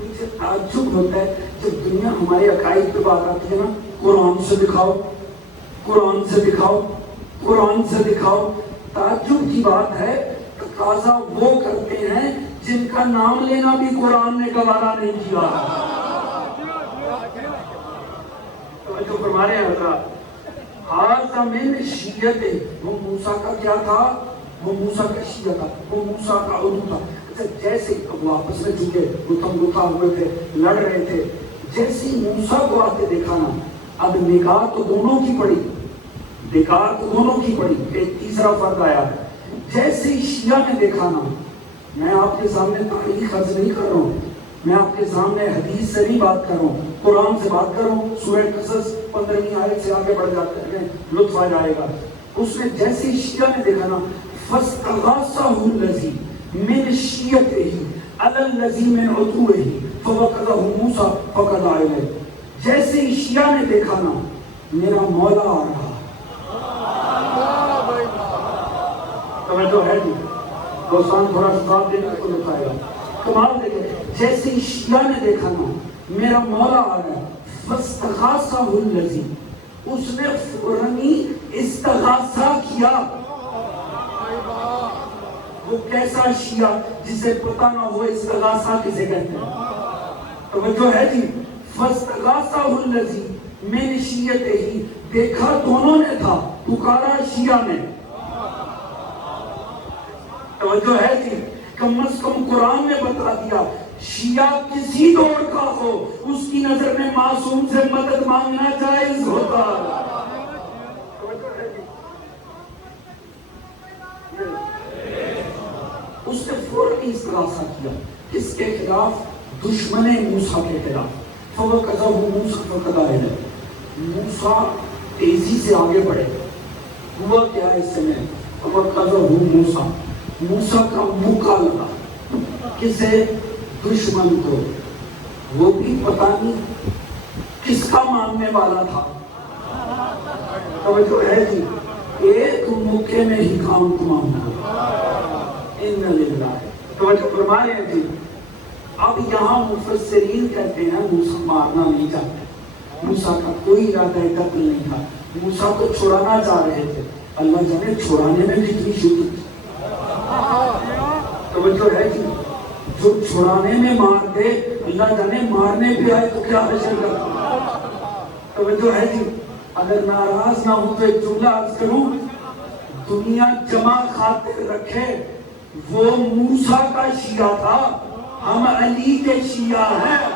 مجھے تعجب ہوتا ہے جب دنیا ہمارے عقائد پہ بات آتی ہے نا, قرآن سے دکھاؤ, قرآن سے دکھاؤ, قرآن سے دکھاؤ. تعجب کی بات ہے, تقاضا وہ کرتے ہیں جن کا نام لینا بھی قرآن نے گوارا نہیں کیا. جو فرمانے ہیں حضرات, ھذا من شیعتہ, وہ موسیٰ کا کیا تھا؟ وہ موسیٰ کا شیعہ تھا, وہ موسیٰ کا عدو تھا. جیسے وہ آپس میں چونکہ گتھم گتھا ہوئے تھے, لڑ رہے تھے, جیسے موسیٰ کو آتے دیکھا نا, اب نگاہ تو دونوں کی پڑی, نگاہ تو دونوں کی پڑی. ایک تیسرا فرق آیا, جیسے شیعہ نے دیکھا نا, میں آپ کے سامنے تاریخ عرض نہیں کر رہا ہوں, میں آپ کے سامنے حدیث سے نہیں بات کر رہا ہوں, قرآن سے بات کر رہا ہوں. سورہ قصص 15ویں آیت سے آگے بڑھ جاتے ہیں, لطف آ جائے گا. اس نے جیسے شیعہ نے دیکھا نا, فَاسْتَغَاثَهُ الَّذِي مِنْ شِيَعَتِهِ عَلَى الَّذِي مِنْ عَدُوِّهِ فَوَقَدَهُ مُوسَىٰ فَقَضَىٰ عَلَيْهِ. جیسے شیعہ نے دیکھا نا, میرا مولا آ رہا. توجہ ہے جی, دوستان تھوڑا ساتھ دینے کو لکھائے گا. کمال دیکھیں, جیسے شیعہ نے دیکھا نا, میرا مولا آ رہا ہے. فَاسْتَغَاثَهُ الَّذِي, اس نے فوراً استغاثہ کیا. وہ کیسا شیعہ جسے پتہ نہ ہو استغاثہ کسے کہتے ہیں. توجہ ہے جی, فَاسْتَغَاثَهُ الَّذِي مِنْ شِيَعَتِهِ, دیکھا دونوں نے تھا, پکارا شیعہ نے. توجہ ہے جی, کم از کم قرآن نے بتا دیا شیعہ کسی دور کا ہو, اس کی نظر میں معصوم سے مدد مانگنا جائز ہوتا. اس نے فوراً استغاثہ کیا. کس کے خلاف؟ دشمن موسیٰ کے خلاف. فَوَقَضَهُ مُوسَىٰ فَقَضَىٰ عَلَيْهِ, موسیٰ تیزی سے آگے بڑھے. ہوا کیا اس میں؟ فَوَقَضَهُ مُوسَىٰ, موسیٰ کا موقع لگا. کسے؟ دشمن کو. وہ بھی پتہ نہیں کس کا ماننے والا تھا. توجہ ہے جی, ایک موقع میں ہی کام تمام ہو. ان للہ. توجہ فرمائے ہیں جی. اب یہاں مفسرین کہتے ہیں موسیٰ مارنا نہیں چاہتے, موسیٰ کا کوئی ارادہ قتل نہیں تھا, موسیٰ کو چھڑانا چاہ رہے تھے. اللہ جانے چھڑانے میں کتنی شدت. توجہ ہے جی, جو چھڑانے میں مار دے, اللہ جانے مارنے پہ آئے تو کیا حشر کرتا. توجہ ہے جی؟ اگر ناراض نہ ہو تو ایک جملہ عرض کروں، دنیا جمع خاطر رکھے وہ موسیٰ کا شیعہ تھا، ہم علی کے شیعہ ہیں۔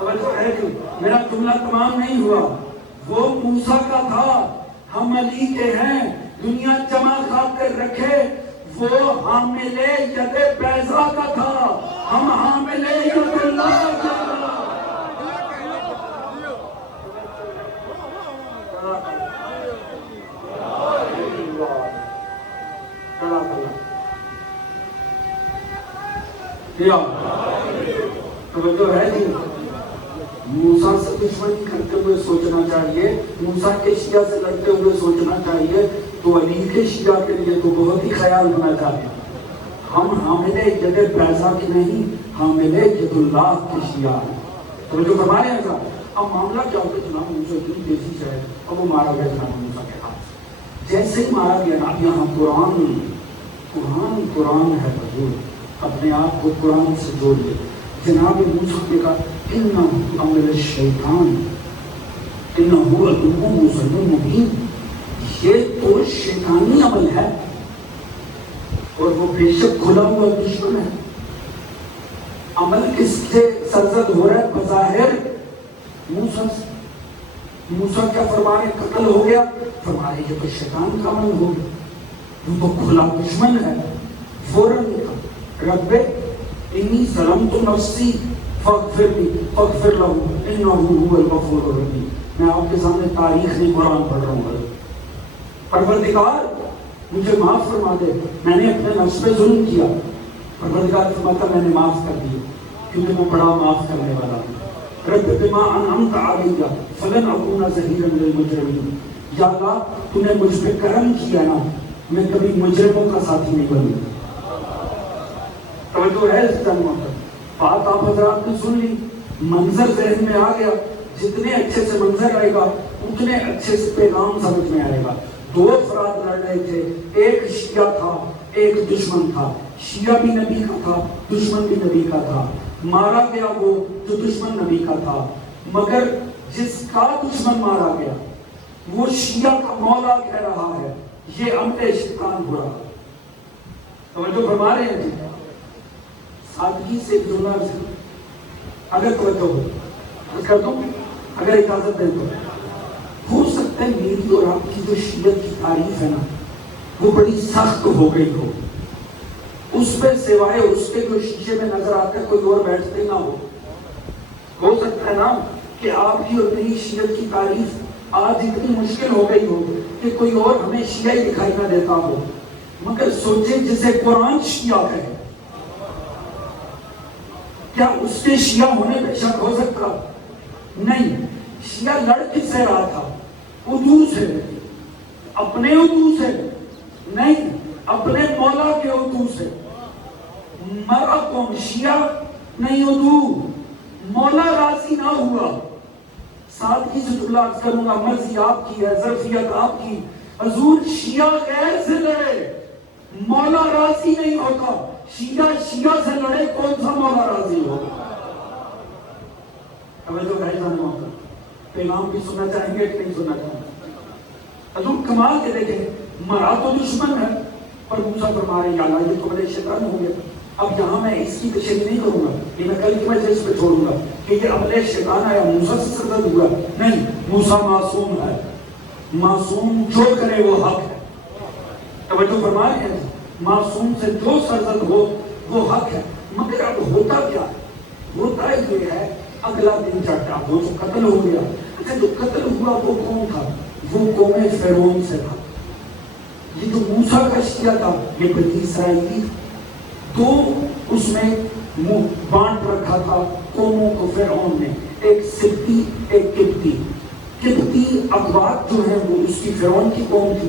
توجہ ہے جی؟ میرا جملہ تمام نہیں ہوا، وہ موسیٰ کا تھا، ہم علی کے ہیں۔ دنیا جمع خاطر رکھے وہ حامل ید بیضا کا تھا، ہم حامل ید اللہ کا تھا۔ توجہ ہے جی؟ موسیٰ سے دشمنی کرتے ہوئے سوچنا چاہیے، موسیٰ کے شیعہ سے لڑتے ہوئے سوچنا چاہیے، تو علی کے شیعہ کے لیے تو بہت ہی خیال ہونا چاہیے۔ ہم حامل ید بیضا کی نہیں، حامل ید اللہ کے شیعہ ہیں۔ توجہ فرما رہے ہیں صاحب؟ اب معاملہ کیا ہوتا ہے جناب موسیٰ اتنی تیزی سے ہے، اب وہ مارا گیا جناب موسیٰ کے ہاتھ سے۔ جیسے ہی مارا گیا نا، یہاں قرآن ہے حضور، اپنے آپ کو قرآن سے جوڑ لے۔ جناب موسیٰ نے کہا اِنَّهُ عَمَلَ الشَّيْطَانِ اِنَّهُ عَدُوٌّ مُّضِلٌّ مُّبِينٌ، یہ تو شیطانی عمل ہے اور وہ بے شک کھلا ہوا دشمن ہے۔ عمل کس سے سرزد ہو رہا ہے؟ بظاہر موسیٰ سے۔ موسیٰ کیا فرما رہے؟ قتل ہو گیا، فرما رہے یہ تو شیطان کا عمل ہو گیا، وہ تو کھلا دشمن ہے۔ فوراً کہا رب انی ظلمت نفسی فاغفر لی فاغفر لہو انہ هو الغفور الرحیم۔ میں آپ کے سامنے تاریخ نہیں قرآن پڑھ رہا ہوں، پروردگار مجھے معاف فرما دے، میں نے اپنے نفس پہ ظلم کیا۔ پروردگار فرماتا میں نے معاف کر دیا کیونکہ میں بڑا معاف کرنے والا ہوں۔ رب بما انعمت علی فلن اکون ظہیرا للمجرمین، یا اللہ تو نے مجھ پہ کرم کیا نا، میں کبھی مجرموں کا ساتھی نہیں بنوں۔ توجہ ہے اس جنم پر؟ بات آپ حضرات نے سن لی، منظر ذہن میں آ گیا، جتنے اچھے سے منظر آئے گا اتنے اچھے سے پیغام سمجھ میں آئے گا۔ دو افراد لڑ رہے تھے، ایک شیعہ تھا ایک دشمن تھا، شیعہ بھی نبی کا تھا دشمن بھی نبی کا تھا۔ مارا گیا وہ جو دشمن نبی کا تھا، مگر جس کا دشمن مارا گیا وہ شیعہ کا مولا کہہ رہا ہے یہ عمل شیطان ہو رہا۔ توجہ فرما رہے ہیں جی؟ سادگی سے جملہ سے اگر توجہ ہو کر دوں، اگر اجازت دیں تو ہو سکتا ہے میری اور آپ کی جو شیعت کی تعریف ہے نا وہ بڑی سخت ہو گئی ہو، اس پہ سوائے اس کے جو شیشے میں نظر آتا ہے کوئی اور بیٹھتے نہ ہو سکتا ہے نا کہ آپ کی اور میری شیعت کی تعریف آج اتنی مشکل ہو گئی ہو کہ کوئی اور ہمیں شیعہ ہی دکھائی نہ دیتا ہو، مگر سوچیں جسے قرآن شیعہ ہے، کیا اس کے شیعہ ہونے پہ شک ہو سکتا؟ نہیں۔ شیعہ لڑ کس سے رہا تھا؟ عدو سے، اپنے عدو سے نہیں، اپنے مولا کے عدو سے۔ مرا کون؟ شیعہ نہیں، عدو۔ مولا راضی نہ ہوا، سادگی سے جملہ عرض کروں گا، مرضی آپ کی ہے، ظرفیت آپ کی، حضور شیعہ غیر سے لڑے، مولا راضی نہیں ہوتا۔ شیعہ سے لڑے، کون سا مولا راضی ہوگا؟ توجہ ہے جانے والا، پیغام بھی سننا چاہیں گے کہ نہیں سننا چاہیں گے؟ حضور کمال کے دیکھیں، مرا تو دشمن ہے پر موسیٰ فرما رہے ہیں یا اللہ یہ تو بڑے شیطان ہو گیا۔ اب یہاں میں اس کی تشریح نہیں کروں گا، یہ میں کل کی مجلس پہ چھوڑوں گا کہ یہ عمل شیطان آیا موسیٰ سے سرزد ہوا، نہیں، موسیٰ معصوم ہے، معصوم جو کرے وہ حق ہے۔ توجہ فرما رہے ہیں، معصوم سے جو سرزد ہو وہ حق ہے، مگر اب ہوتا کیا ہے؟ ہوتا یہ ہے اگلا دن چڑھتا، وہ جو قتل ہو گیا، اچھا جو قتل ہوا وہ کون تھا؟ وہ قوم فرعون سے تھا۔ یہ جو موسیٰ کا شیعہ تھا یہ بنی اسرائیلی، تو اس میں بانٹ رکھا تھا قوموں کو فرعون نے، ایک سبتی ایک قبطی۔ قبطی اقباط جو ہیں وہ اس کی فرعون کی قوم تھی،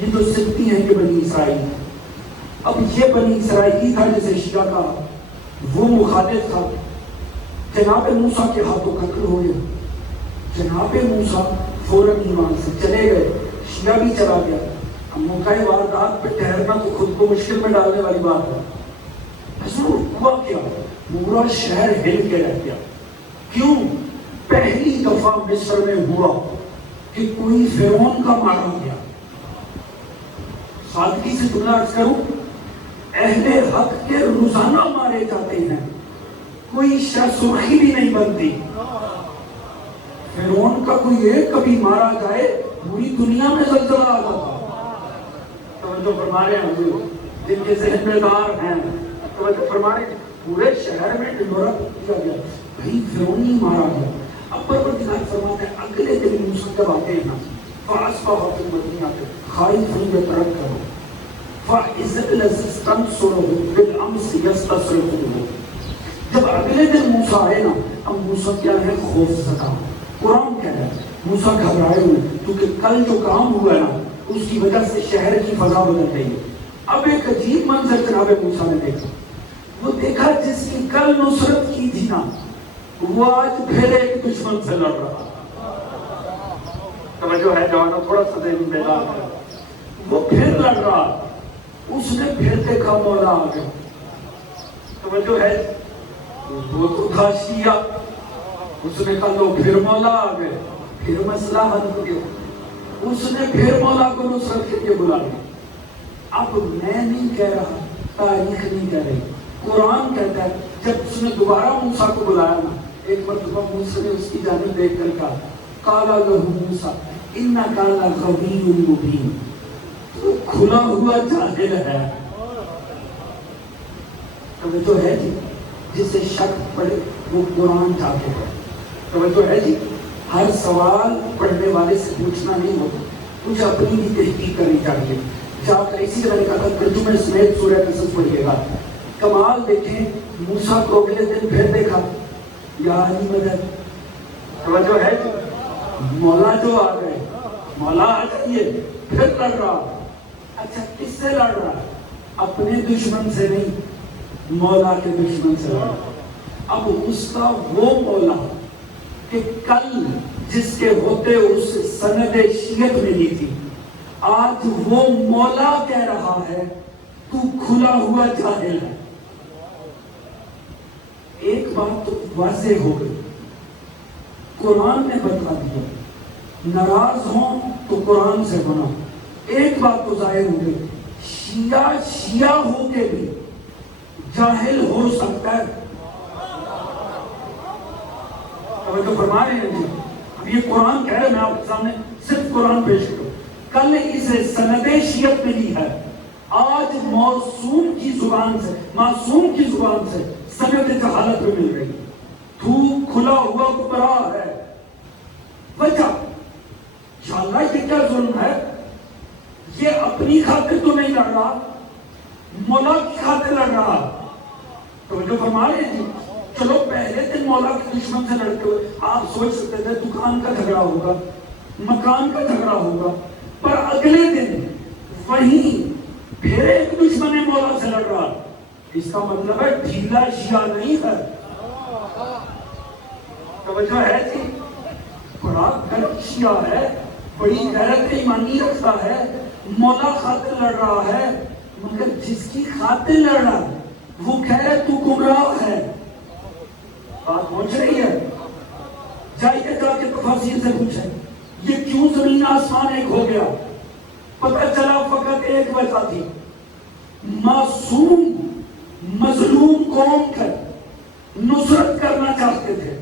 یہ جو سبتی ہیں یہ بنی اسرائیل۔ اب یہ بنی اسرائیلی تھا جسے شیعہ کا وہ مخالف تھا، جناب موسیٰ کے ہاتھوں قتل ہو گیا۔ جناب موسیٰ فوراً ایمان سے چلے گئے، شیعہ بھی چلا گیا۔ اب موقع واردات پہ ٹھہرنا تو خود کو مشکل میں ڈالنے والی بات ہے۔ حضور ہوا کیا؟ پورا شہر ہل کے رہ گیا. کیوں؟ پہلی دفعہ مصر میں ہوا کہ کوئی فرعون کا مارا گیا. سادگی سے جملہ عرض کروں، اہل حق کے روزانہ مارے جاتے ہیں، کوئی سرخی بھی نہیں بنتی. فرعون کا کوئی ایک کبھی مارا جائے پوری دنیا میں زلزلہ آ جاتا. توجہ فرما رہے ہیں حضور جن کے ذہن میں دار ہیں، توجہ فرما رہے ہیں. پورے شہر میں ڈنڈورا کیا گیا، بھائی فرعون ہی مارا گیا. اب پروردگار فرماتا ہے اگلے دن موسیٰ جب آتے ہیں فَأَصْبَحَ فِي الْمَدِينَةِ خَائِفًا يَتَرَقَّبُ فَإِذَا الَّذِي اسْتَنصَرَهُ بِالْأَمْسِ يَسْتَصْرِخُهُ. جب اگلے دن موسیٰ آئے نا، اب موسیٰ کیا ہے؟ خوف زدہ. قرآن کہہ رہا ہے موسیٰ گھبرائے ہوئے کیونکہ کل جو کام ہوا ہے نا اس کی وجہ سے شہر کی فضا بدل گئی ہے. اب ایک عجیب منظر جناب موسیٰ نے دیکھا. وہ دیکھا جس کی کل نصرت کی تھی نا وہ آج پھر ایک دشمن سے لڑ رہا. توجہ ہے جوانوں، تھوڑا سا دیر بیدار ہے. وہ پھر لڑ رہا. اس نے پھر دیکھا مولا آ گیا. توجہ ہے، وہ تو تھا شیعہ. اس نے کہا لو پھر مولا آ گئے، پھر مسئلہ حل ہو گیا. اس نے پھر مولا کو نصرت کے لیے بلا لیا. اب میں نہیں کہہ رہا، تاریخ نہیں کہہ رہی، قرآن کہتا ہے جب اس نے دوبارہ موسیٰ کو بلایا نا، ایک مرتبہ موسیٰ نے اس کی جانب دیکھ کر کہا قَالَ لَهُ مُوسَىٰ إِنَّكَ لَغَوِيٌّ مُبِينٌ. تو کھلا ہوا جاہل ہے. توجہ ہے جی، جسے شک پڑے وہ قرآن جا کے پڑھے. توجہ ہے جی، ہر سوال پڑھنے والے سے پوچھنا نہیں ہوتا، کچھ اپنی بھی تحقیق کرنی چاہیے. جا کر اسی طرح کہا ترجمہ سمیت سورہ قصص پڑھیے گا. کمال دیکھیں، موسیٰ کو اگلے دن پھر دیکھا، یا علی مدد. توجہ ہے جی، مولا جو آ گئے، مولا آ جائیے. پھر لڑ رہا. اچھا کس سے لڑ رہا؟ اپنے دشمن سے نہیں، مولا کے دشمن سے لڑ رہا. اب اس کا وہ مولا کہ کل جس کے ہوتے اس سند شیعت ملی تھی، آج وہ مولا کہہ رہا ہے تو کھلا ہوا جاہل ہے. ایک بات تو واضح ہو گئی، قرآن نے بتا دیا ناراض ہوں تو قرآن سے بنا. ایک بات تو ظاہر ہو گئی، شیعہ ہو کے بھی جاہل ہو سکتا ہے. توجہ فرما رہے ہیں جی، اب یہ قرآن کہہ رہے ہیں، میں آپ کے سامنے صرف قرآن پیش کروں. کل اسے سند شیعت ملی ہے، آج معصوم کی زبان سے، معصوم کی زبان سے سند جہالت میں مل رہی. تو کھلا ہوا گمراہ ہے. وجہ یا اللہ یہ کیا ظلم ہے؟ یہ اپنی خاطر تو نہیں لڑ رہا، مولا کی خاطر لڑ رہا. توجہ فرما رہے ہیں جی. چلو پہلے دن مولا کے دشمن سے لڑتے ہوئے آپ سوچ سکتے تھے دکان کا جھگڑا ہوگا، مکان کا جھگڑا ہوگا، پر اگلے دن وہیں پھر ایک دشمن مولا سے لڑ رہا. اس کا مطلب ہے ڈھیلا شیعہ نہیں ہے. توجہ ہے جی، بڑا گرد شیعہ ہے، بڑی غیرت ایمانی رکھتا ہے، مولا خاطر لڑ رہا ہے. مگر جس کی خاطر لڑ رہا ہے وہ کہہ رہے تو گمراہ ہے. بات پہنچ رہی ہے؟ جائیے جا کے تفاسیر سے پوچھیں یہ کیوں زمین آسمان ایک ہو گیا. پتہ چلا فقط ایک وجہ تھی، معصوم مظلوم قوم کا نصرت کرنا چاہتے تھے.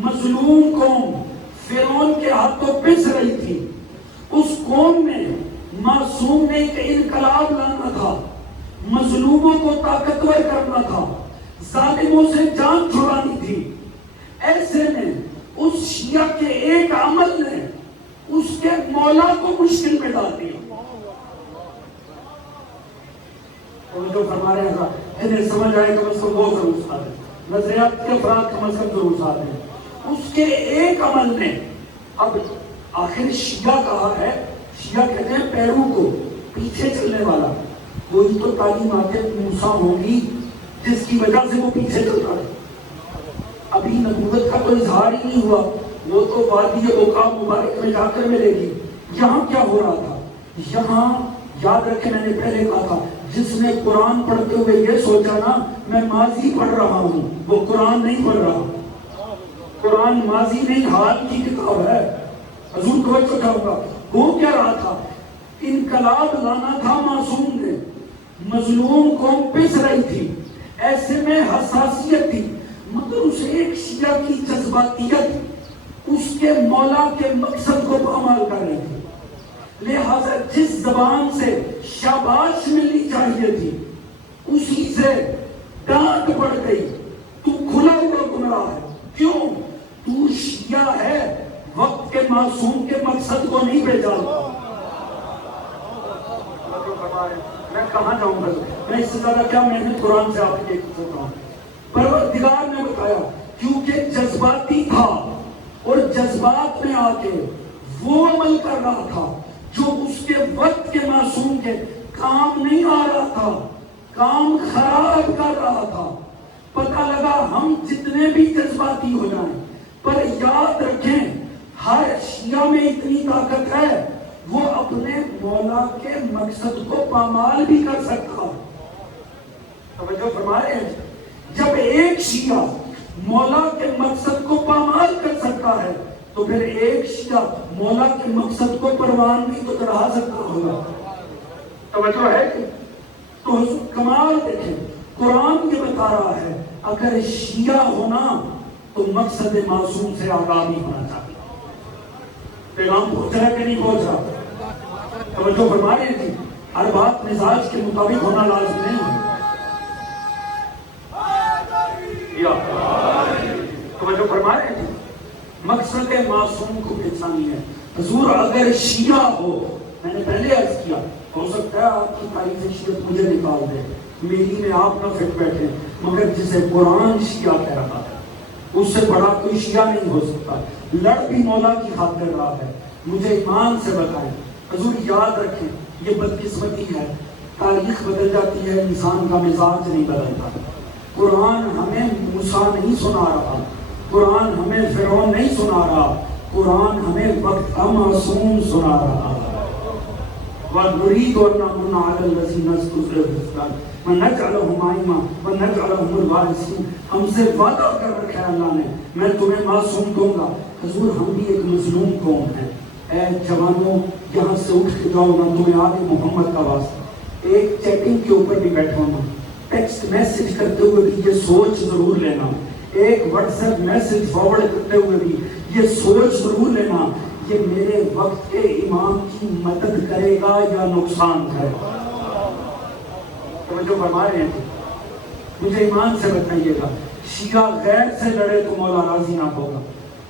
مظلوم قوم فرعون کے ہاتھوں پس رہی تھی. اس قوم میں معصوم نے ایک انقلاب لانا تھا، مظلوموں کو طاقتور کرنا تھا، ظالموں سے جان چھڑانی تھی. ایسے میں اس شیعہ کے ایک عمل نے اس کے مولا کو مشکل میں ڈال دیا. اور جو فرما رہے ہیں انہیں سمجھ آئے کم از کم وہ ضرور ساتھ ہیں، نظریات کے افراد کم از کم ضرور ساتھ ہیں. اس کے ایک عمل نے اب آخر شیعہ کہا ہے، شیعہ کہتے ہیں پیرو کو پیچھے چلنے والا. وہی تو تعلیمات موسیٰ ہوگی جس کی وجہ سے وہ پیچھے چلتا ہے. ابھی نبوت کا تو اظہار ہی نہیں ہوا، وہ تو وادی عقاب مبارک میں جا کر ملے گی. یہاں کیا ہو رہا تھا؟ یہاں یاد رکھیں میں نے پہلے کہا تھا جس نے قرآن پڑھتے ہوئے یہ سوچا نا میں ماضی پڑھ رہا ہوں، وہ قرآن نہیں پڑھ رہا. قرآن ماضی نہیں حال کی کتاب ہے. حضور توجہ کروں گا، وہ کیا رہا تھا؟ انقلاب لانا تھا معصوم نے، مظلوم قوم پس رہی تھی، ایسے میں حساسیت تھی، مگر اس ایک شیعہ کی جذباتیت اس کے مولا کے مقصد کو پامال کر رہی تھی. لہذا جس زبان سے شاباش ملنی چاہیے تھی اسی سے ڈانٹ پڑ گئی. تو کھلا ہوا گمراہ ہے. کیوں؟ تو شیعہ ہے، وقت کے معصوم کے مقصد کو نہیں پہچانتا. میں کہاں جاؤں گا؟ میں اس سے زیادہ کیا محنت قرآن سے آپ کے سکتا ہوں. پروردگار نے بتایا کیونکہ جذباتی تھا اور جذبات میں آ کے وہ عمل کر رہا تھا جو اس کے وقت کے معصوم کے کام نہیں آ رہا تھا، کام خراب کر رہا تھا. پتہ لگا ہم جتنے بھی جذباتی ہو جائیں، پر یاد رکھیں ہر شیعہ میں اتنی طاقت ہے وہ اپنے مولا کے مقصد کو پامال بھی کر سکتا. توجہ فرما رہے ہیں؟ جب ایک شیعہ مولا کے مقصد کو پامال کر سکتا ہے تو پھر ایک شیعہ مولا کے مقصد کو پروان بھی تو چڑھا سکتا ہوگا. توجہ ہے کہ تو کمال دیکھیں، قرآن یہ بتا رہا ہے اگر شیعہ ہونا تو مقصد معصوم سے آگاہ بھی ہونا چاہیے. پیغام پہنچ رہا کہ نہیں پہنچ رہا؟ توجہ فرما رہے ہیں؟ ہر بات مزاج کے مطابق ہونا لازم نہیں ہے. توجہ فرما رہے ہیں؟ مقصد معصوم کو پہچانی ہے. حضور اگر شیعہ ہو، میں نے پہلے عرض کیا ہو سکتا ہے آپ کی تعریف شیعت مجھے نکال دے، میری میں آپ نہ فٹ بیٹھے، مگر جسے قرآن شیعہ کہہ رہا ہے اس سے بڑا کوئی شیعہ نہیں ہو سکتا. لڑ بھی مولا کی خاطر رہا ہے. مجھے ایمان سے بتائیں حضور، یاد رکھیں یہ بدقسمتی ہے، تاریخ بدل جاتی ہے، انسان کا مزاج نہیں بدلتا. قرآن ہمیں موسیٰ نہیں سنا رہا، قرآن ہمیں فرعون نہیں سنا رہا، قرآن ہمیں وقت کا معصوم سنا رہا. وَنُرِيدُ أَن نَّمُنَّ عَلَى الَّذِينَ اسْتُضْعِفُوا فِي الْأَرْضِ وَنَجْعَلَهُمْ أَئِمَّةً وَنَجْعَلَهُمُ الْوَارِثِينَ. ہم سے وعدہ کر رکھا ہے اللہ نے، میں تمہیں معصوم دوں گا. حضور ہم بھی ایک مظلوم قوم ہیں. اے جوانوں یہاں سے اٹھ کے جاؤ نا، تمہیں آگے محمد کا واسطہ. ایک چیٹنگ کے اوپر بھی بیٹھا ہونا، ٹیکسٹ میسج کرتے ہوئے بھی یہ سوچ ضرور لینا، ایک واٹس ایپ میسج فارورڈ کرتے ہوئے بھی یہ سوچ ضرور لینا یہ میرے وقت کے امام کی مدد کرے گا یا نقصان کرے گا. توجہ فرما رہے ہیں؟ مجھے ایمان سے بتائیے گا، شیعہ غیر سے لڑے تو مولا راضی نہ ہوگا،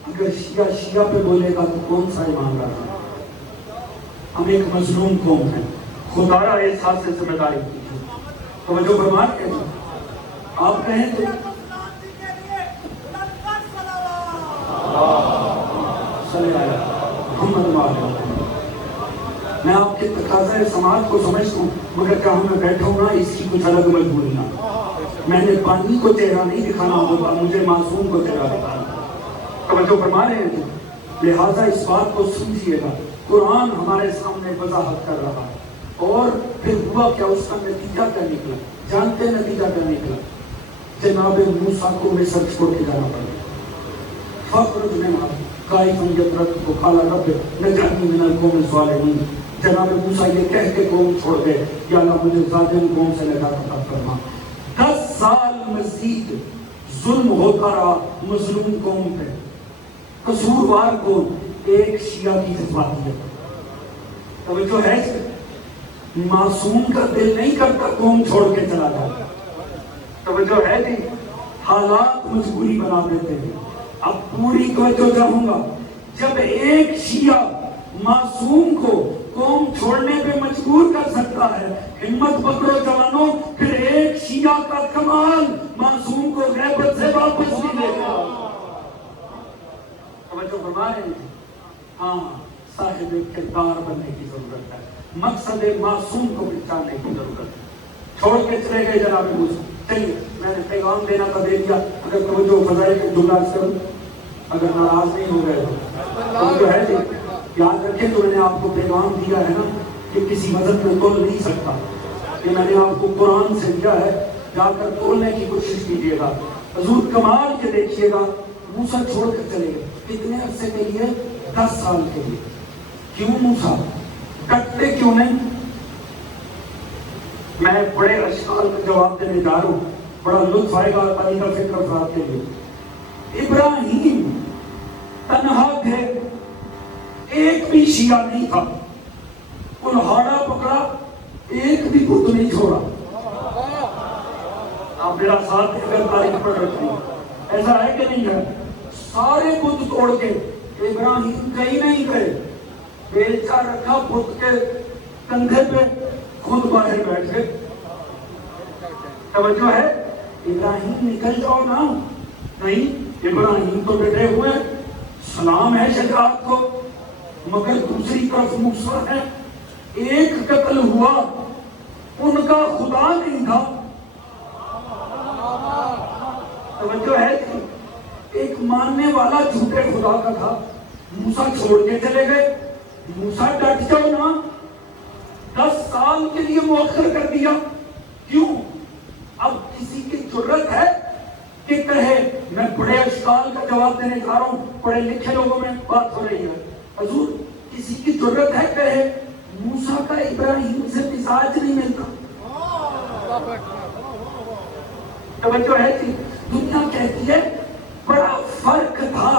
اگر شیعہ شیعہ پہ بولے گا تو کون سا ایمان رہا؟ ہم ایک مظلوم قوم ہیں، خدا را احساس سے ذمہ داری کیجیے. توجہ فرما رہے ہیں؟ آپ کہیں تو میں آپ کے تقاضۂ سماج کو سمجھتا ہوں، مگر کہاں میں بیٹھا ہوں نا اس کی کچھ الگ مجبوری نہ. میں نے پانی کو چہرہ نہیں دکھانا ہوگا، مجھے معصوم کو چہرہ دکھانا. توجہ فرما رہے ہیں؟ لہٰذا اس بات کو سمجھیے گا، قرآن ہمارے سامنے وضاحت کر رہا ہے. اور پھر ہوا کیا، اس کا نتیجہ کیا نکلا؟ جانتے نتیجہ کیا نکلا؟ جناب موسیٰ کو مصر چھوڑ کے جانا پڑا. فَخْرُجْ مِنْهَا خَائِفًا يَتَرَقَّبُ قَالَ رَبِّ نَجِّنِي مِنَ الْقَوْمِ الظَّالِمِينَ. جناب موسیٰ یہ کہہ کے قوم چھوڑ دے، یا اللہ مجھے ظالم قوم سے نجات عطا فرما. 10 سال مزید ظلم ہوتا رہا مظلوم قوم پہ. قصوروار کو ایک شیعہ کی جذباتیت. توجہ ہے؟ معصوم کا دل نہیں کرتا قوم چھوڑ کے چلا جاتا. توجہ ہے کہ حالات مجبوری بنا دیتے ہیں. اب پوری توجہ چاہوں گا، جب ایک شیعہ معصوم کو قوم چھوڑنے پہ مجبور کر سکتا ہے، ہمت پکڑو جوانوں، پھر ایک شیعہ کا کمال معصوم کو غیبت سے واپس بھی لے گا. توجہ فرما رہے ہیں؟ ہاں، صاحب کردار بننے کی ضرورت ہے، مقصد معصوم کو پہچاننے کی ضرورت ہے. چھوڑ کے چلے گئے جناب موسیٰ. چلیے میں نے پیغام دینا تھا دے دیا. اگر توجہ فضائل کے جملہ کروں، اگر ناراض نہیں ہو گئے تو جو ہے یاد رکھیں تو میں نے آپ کو پیغام دیا ہے نا کہ کسی مذہب میں تول نہیں سکتا. کہ میں نے آپ کو قرآن سے دیا ہے، جا کر توڑنے کی کوشش کیجیے گا۔ حضور کمال کے دیکھیے گا، موسیٰ چھوڑ کر چلے گئے، کتنے عرصے کے لیے؟ 10 سال کے لیے۔ کیوں موسیٰ ڈٹتے کیوں نہیں؟ میں بڑے اشکال کا جواب دینے جا رہا ہوں، بڑا لطف آئے گا علی کا فکر افراد کے لیے۔ ابراہیم تنہا تھے، ایک بھی شیعہ نہیں تھا، کلہاڑا پکڑا، ایک بھی بت نہیں چھوڑا۔ آپ میرا ساتھ دے کر تاریخ پڑھ رکھیں، ایسا ہے کہ نہیں ہے؟ سارے بت توڑ کے ابراہیم کہیں نہیں گئے، بیلچا رکھا بت کے کندھے پہ، خود باہر بیٹھے۔ توجہ ہے؟ ابراہیم نکل جاؤ نا، نہیں، ابراہیم تو ڈٹے ہوئے، سلام ہے شجاعت کو، مگر دوسری طرف موسیٰ ہے، ایک قتل ہوا، ان کا خدا نہیں تھا۔ توجہ ہے کہ ایک ماننے والا جھوٹے خدا کا تھا، موسیٰ چھوڑ کے چلے گئے۔ موسیٰ ڈٹ جاؤ نا، 10 سال کے لیے مؤخر کر دیا، کیوں؟ اب کسی کی جرت ہے کہ کہے میں بڑے اشکال کا جواب دینے جا رہا ہوں، پڑھے لکھے لوگوں میں بات ہو رہی ہے، حضور کسی کی جرت ہے کہے موسیٰ کا ابراہیم سے مزاج نہیں ملتا؟ توجہ ہے کہ دنیا کہتی ہے بڑا فرق تھا،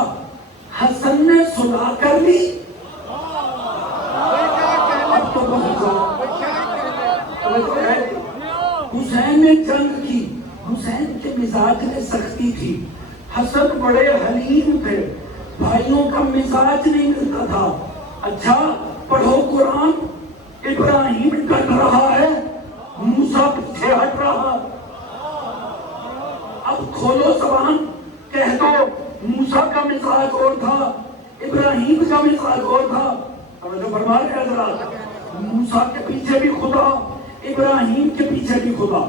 حسن نے صلح کر لی، اب تو بہت توجہ ہے۔ حسین نے جنگ کی، حسین کے مزاج میں سختی تھی، حسن بڑے حلیم تھے، بھائیوں کا مزاج نہیں ملتا تھا۔ اچھا پڑھو قرآن، ابراہیم ڈٹ رہا ہے، موسیٰ پیچھے ہٹ رہا۔ اب کھولو زبان، کہہ دو موسیٰ کا مزاج اور تھا، ابراہیم کا مزاج اور تھا۔ توجہ فرما رہے ہیں ذرا، موسیٰ کے پیچھے بھی خدا، ابراہیم کے پیچھے بھی خدا،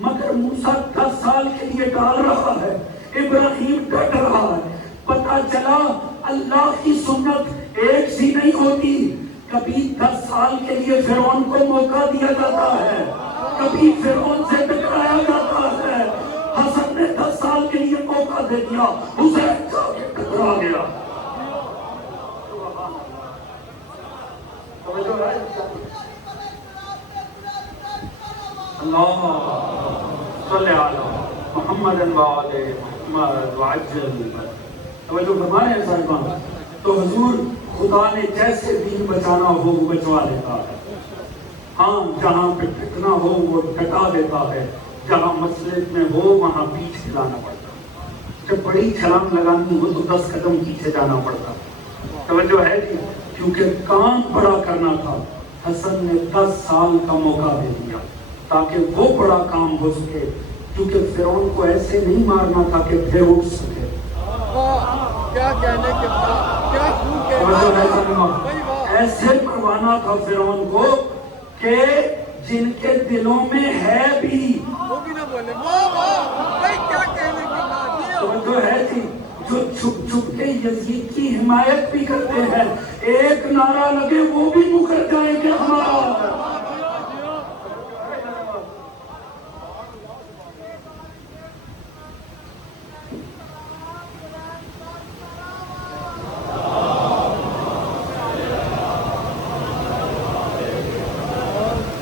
مگر موسیٰ 10 سال کے لیے ڈال رہا ہے، ابراہیم ڈٹ رہا ہے۔ پتہ چلا اللہ کی سنت ایک سی نہیں ہوتی، کبھی 10 سال کے لیے فرعون کو موقع دیا جاتا ہے، کبھی فرعون سے ٹکرایا جاتا ہے۔ حسن نے 10 سال کے لیے موقع دے دیا، حسین جا کے ٹکرا گیا۔ اللہ صلی علی محمد وآل محمد وعجل۔ توجہ فرما رہے ہیں صاحبان، تو حضور خدا نے جیسے دین بچانا ہو وہ بچوا دیتا ہے، ہاں جہاں پہ ٹکنا ہو وہ ٹکا دیتا ہے، جہاں مسجد میں ہو وہاں پیچھے جانا پڑتا ہے، جب بڑی چھلانگ لگانی ہو تو 10 قدم پیچھے جانا پڑتا ہے۔ توجہ ہے کہ کیونکہ کام بڑا کرنا تھا، حسن نے 10 سال کا موقع دے دیا تاکہ وہ بڑا کام ہو سکے، کیونکہ فرعون کو ایسے نہیں مارنا تھا کہ پھر اٹھ سکے۔ کیا کہنے کے بعد، کیا ایسے مروانا تھا فرعون کو کہ جن کے دلوں میں ہے بھی، وہ بھی نہ بولے کیا کہنے کے بعد، توجہ ہے جی، جو چھپ چھپ کے یزید کی حمایت بھی کرتے ہیں، ایک نعرہ لگے وہ بھی مکر جائیں کہ ہمارا۔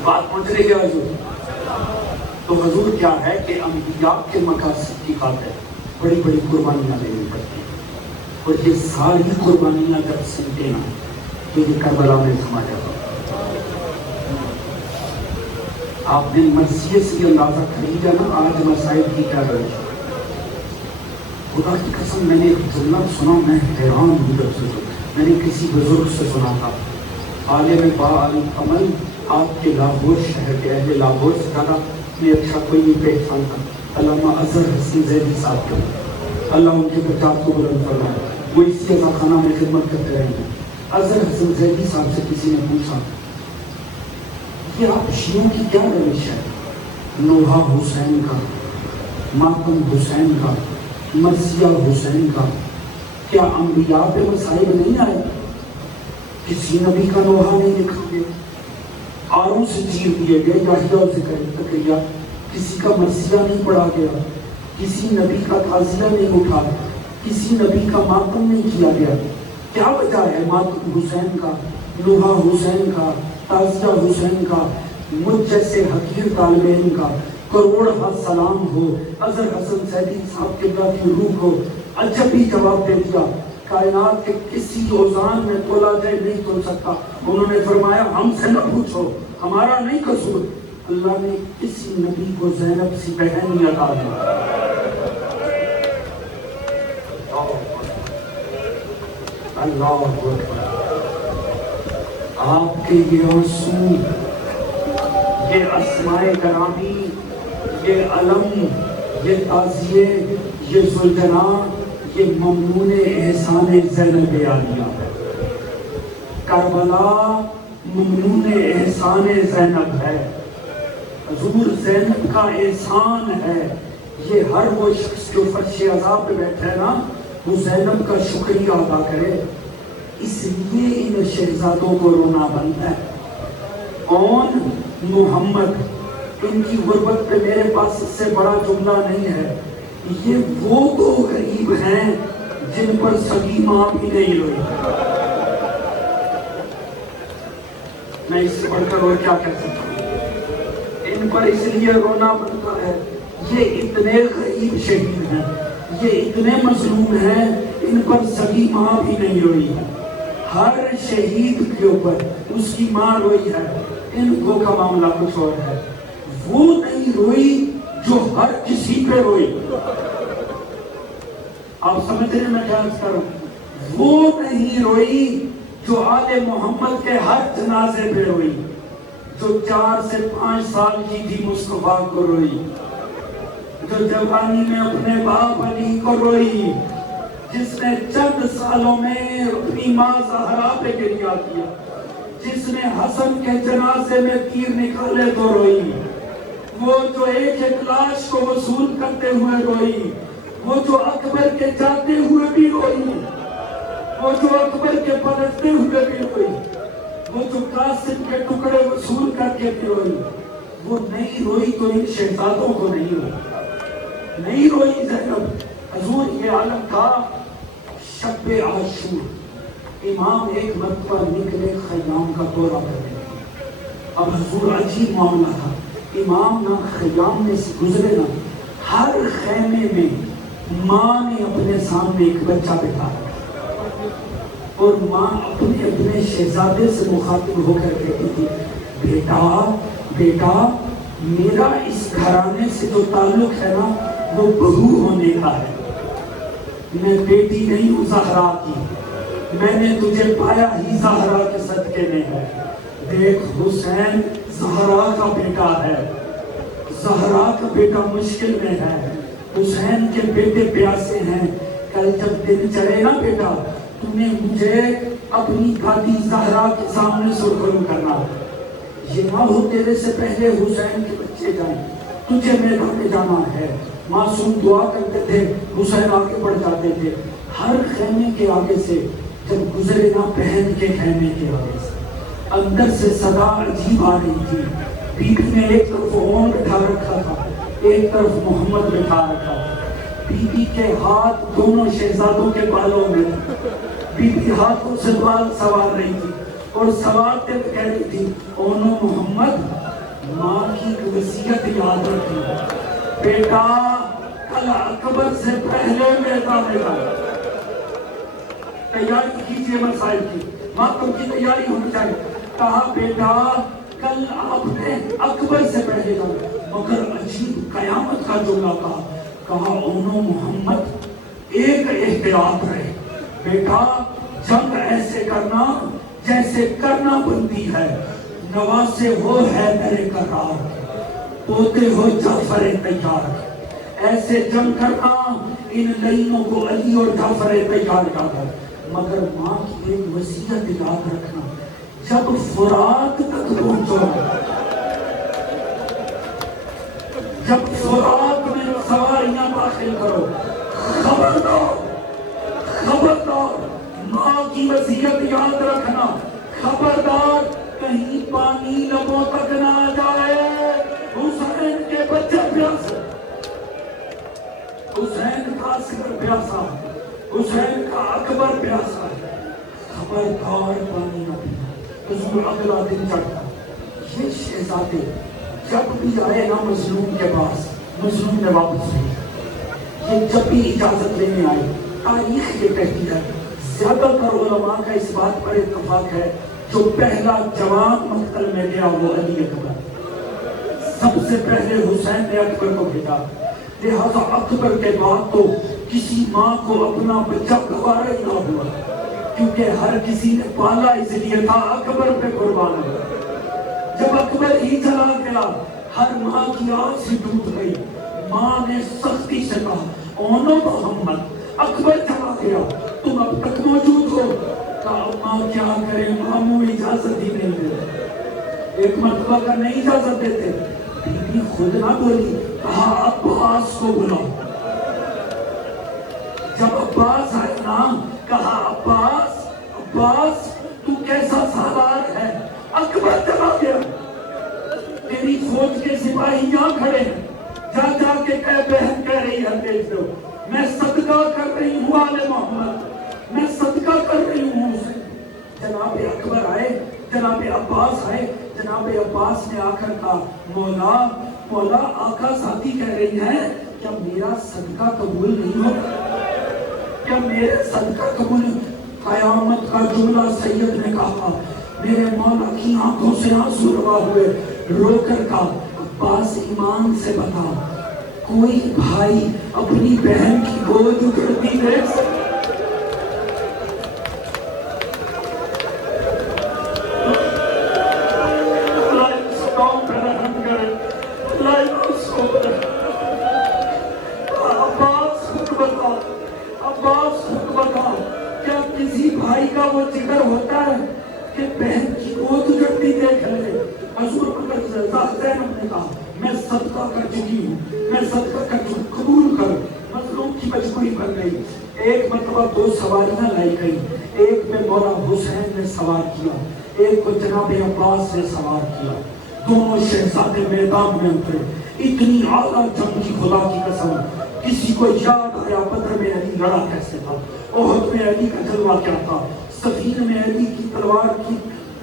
بات پہنچ رہی ہے حضور؟ تو حضور کیا ہے کہ انبیاء کے مقاصد کی خاطر بڑی بڑی قربانیاں دینی پڑتی ہیں، اور یہ ساری قربانیاں جب سنتے نا تو یہ کربلا میں سما جاتا۔ آپ نے مرثیے سے اندازہ کر لیا نا آج مسائل کی کیا روش ہے۔ خدا کی قسم میں نے ایک جملہ سنا، میں حیران ہوں جب سے میں نے کسی بزرگ سے سنا تھا، عالم باعمل آپ کے لاہور شہر کے اہل لاہور سے کہا میں اچھا کوئی نہیں پہچانتا، علامہ اظہر حسین زیدی صاحب کے، اللہ ان کے بچات کو بلند فرمائے، وہ اسی عزا خانہ میں خدمت کرتے رہے ہیں۔ اظہر حسین زیدی صاحب سے کسی نے پوچھا یہ آپ شیعوں کی کیا روش ہے؟ نوحہ حسین کا، ماتم حسین کا، مرثیہ حسین کا، کیا انبیاء پہ مصائب نہیں آئے؟ کسی نبی کا نوحہ نہیں لکھا گیا، آروں سے چیر دیے گئے، یحییٰ و زکریا، کسی کا مرثیہ نہیں پڑھا گیا، کسی نبی کا تعزیہ نہیں اٹھا، کسی نبی کا ماتم نہیں کیا گیا۔ کیا وجہ ہے ماتم حسین کا، نوحہ حسین کا، تعزیہ حسین کا، مجھ جیسے حقیر طالب علم کا کروڑ سلام ہو، اظہر حسن سیدی صاحب قبلہ کی روح کو عجبی جواب دے دیا، کائنات کے کسی اوزان میں تولا جائے نہیں تول سکتا۔ انہوں نے فرمایا ہم سے نہ پوچھو، ہمارا نہیں قصور۔ اللہ نے کسی نبی کو زینب سی بہن نہیں عطا دی۔ اللہ اکبر۔ آپ کے یہ آنسو، یہ اسماء گرامی، یہ علم، یہ تعزیے، یہ سلطنہ، یہ ممنون احسان زینب عالیہ۔ کربلا ممنون احسان زینب ہے، حضور زینب کا احسان ہے۔ یہ ہر وہ شخص جو فرش عذاب پہ بیٹھا ہے نا، وہ زینب کا شکریہ ادا کرے۔ اس لیے ان شہزادوں کو رونا بنتا ہے۔ کون؟ محمد۔ ان کی غربت پہ میرے پاس اس سے بڑا جملہ نہیں ہے۔ یہ وہ دو غریب ہیں جن پر سگی ماں بھی نہیں روئی۔ میں اس سے بڑھ کر اور کیا کہہ سکتا ہوں؟ ان پر اس لیے رونا بنتا ہے، یہ اتنے غریب شہید ہیں، یہ اتنے مظلوم ہیں، ان پر سگی ماں بھی نہیں روئی ہے۔ ہر شہید کے اوپر اس کی ماں روئی ہے، ان کو کا معاملہ کچھ اور ہے۔ وہ نہیں روئی جو ہر کسی پہ روئی۔ آپ سمجھ رہے ہیں میں کیا کر رہا ہوں؟ وہ نہیں روئی جو آل محمد کے ہر جنازے پہ روئی، جو 4 سے 5 سال کی تھی مصطفیٰ کو روئی، جو جوانی میں اپنے باپ علی کو روئی، جس نے چند سالوں میں اپنی ماں زہرا پہ گریہ کیا، جس نے حسن کے جنازے میں تیر نکالے تو روئی، وہ جو ایک ایک لاش کو وصول کرتے ہوئے روئی، وہ جو اکبر کے جاتے ہوئے بھی روئی، وہ جو اکبر کے پلٹتے ہوئے بھی روئی، وہ جو قاسم کے ٹکڑے وصول کر کے بھی روئی۔ وہ نہیں روئی تو ان شہزادوں کو نہیں روئی، نہیں روئی زینب۔ حضور یہ عالم تھا شب عاشور، امام ایک مرتبہ نکلے خیام کا دورہ کرنے۔ اب حضور عجیب معاملہ تھا، امام نہ خیام میں سے گزرے نا، ہر خیمے میں ماں نے اپنے سامنے ایک بچہ بٹھا رکھا، اور ماں اپنے شہزادے سے مخاطب ہو کر کہتی تھی، بیٹا میرا اس گھرانے سے جو تعلق ہے نا وہ بہو ہونے کا ہے، میں بیٹی نہیں ہوں زہرا کی، میں نے تجھے پایا ہی زہرا کے صدقے میں ہے۔ دیکھ حسین زہرا کا بیٹا ہے، زہرا کا بیٹا مشکل میں ہے، حسین کے بیٹے پیاسے ہیں، کل جب دن چڑھے نا بیٹا تمہیں مجھے اپنی دادی زہرا کے سامنے سرخرو کرنا، یہ نہ ہو تیرے سے پہلے حسین کے بچے جائیں، تجھے میدان میں جانا ہے۔ معصوم دعا کرتے تھے، حسین آگے بڑھ جاتے تھے۔ ہر خیمے کے آگے سے جب گزرے نا بہن کے خیمے کے آگے سے اندر سے صدا عجیب آ رہی تھی۔ بی بی نے ایک طرف اون بٹھا رکھا تھا، ایک طرف محمد بٹھا رکھا تھا۔ بی بی کے ہاتھ دونوں شہزادوں کے بالوں میں تھے، بی بی ہاتھوں سے بال سوار رہی تھی اور سوارتے ہوئے کہہ رہی تھی، اونو محمد ماں کی وصیت یاد رکھنا، بیٹا کل اکبر سے پہلے میدان میں جانا۔ تیاری کیجئے مسائل کی، ماتم کی تیاری ہونی چاہیے۔ کہا بیٹا کل آپ نے اکبر سے پہلے جانا، مگر عجیب قیامت کا جملہ کہا اونو محمد ایک احتیاط رہے، بیٹا جنگ ایسے کرنا جیسے کرنا بنتی ہے، نواسے ہو حیدر کرار، پوتے ہو جعفر تیار، ایسے جنگ کرنا ان لینوں کو علی اور جعفر تیار کرنا۔ مگر ماں کی ایک وصیت یاد رکھنا، جب فرات تک پہنچو، جب فرات میں سواریاں داخل کرو، خبردار ماں کی وصیت یاد رکھنا، خبردار کہیں پانی لبوں تک نہ جائے، حسین کے بچے پیاسے، حسین کا اصغر پیاسا، حسین کا اکبر پیاسا ہے، خبردار پانی نہ پینا۔ حضور اگلا دن چڑھتا، یہ شہزادے جب بھی آئے نا مظلوم کے پاس، مظلوم نے واپس بھیجا۔ یہ جب بھی اجازت لینے آئے، تاریخ یہ کہتی ہے، زیادہ تر علماء کا اس بات پر اتفاق ہے، جو پہلا جوان مقتل میں گیا وہ علی اکبر، سب سے پہلے حسین نے اکبر کو بھیجا۔ لہذا اکبر کے بعد تو کسی ماں کو اپنا بچہ گوارا ہی نہ ہوا، کیونکہ ہر کسی نے پالا اس لیے تھا اکبر پہ قربان ہوا۔ جب اکبر ہی چلا گیا، ہر ماں کی آنکھ سے ٹوٹ گئی۔ ماں نے سختی سے کہا، اونو محمد، اکبر چلا گیا، تم اب تک موجود ہو۔ کہا ماں کیا کریں، ماموں اجازت ہی نہیں دیتے، ایک مرتبہ کا نہیں اجازت دیتے۔ بی بی خود نہ بولی، کہا عباس کو بلاؤ۔ جب عباس آئے نا، کہا عباس، عباس تو کیسا سالار ہے، اکبر چلا گیا، تیری فوج کے سپاہی یہاں کھڑے ہیں، جا جا کے کہہ بہن کہہ رہی ہے بھیج دو، میں صدقہ کر رہی ہوں آل محمد، میں صدقہ کر رہی ہوں اسے۔ جناب اکبر آئے، جناب عباس آئے، جناب عباس نے آ کر کہا، مولا مولا آقا ذاتی کہہ رہی ہیں، کیا میرا صدقہ قبول نہیں ہوگا، کیا میرے صدقہ قبول نہیں؟ قیامت کا جملہ سید نے کہا، میرے مولا کی آنکھوں سے آنسو روا ہوئے، رو کر کہا، عباس ایمان سے بتا، کوئی بھائی اپنی بہن کی گود اٹھتی دیکھ سکتا؟ اللہ اس قوم پر رحم کرے، اللہ اس کو عباس خود بتا، عباس خود بتا، کیا کسی بھائی کا وہ جگر ہوتا ہے کہ بہن کی گود اٹھتی دیکھ لے؟ حضور زینب نے کہا، میں صدقہ کر چکی ہوں، میں صدقہ کر چکی ہوں، قبول کرو۔ مظلوم کی مجبوری بن گئی۔ ایک مرتبہ دو سواریاں لائی گئی، ایک میں مولا حسین نے سوار کیا، ایک کو جناب عباس نے سوار کیا۔ دونوں شہزادے میدان میں اترے، اتنی اعلیٰ جنگ کی خدا کی قسم، کسی کو یاد آیا بدر میں علی لڑا کیسے تھا، احد میں علی کا جلوہ کیا تھا، صفین میں علی کی تلوار کی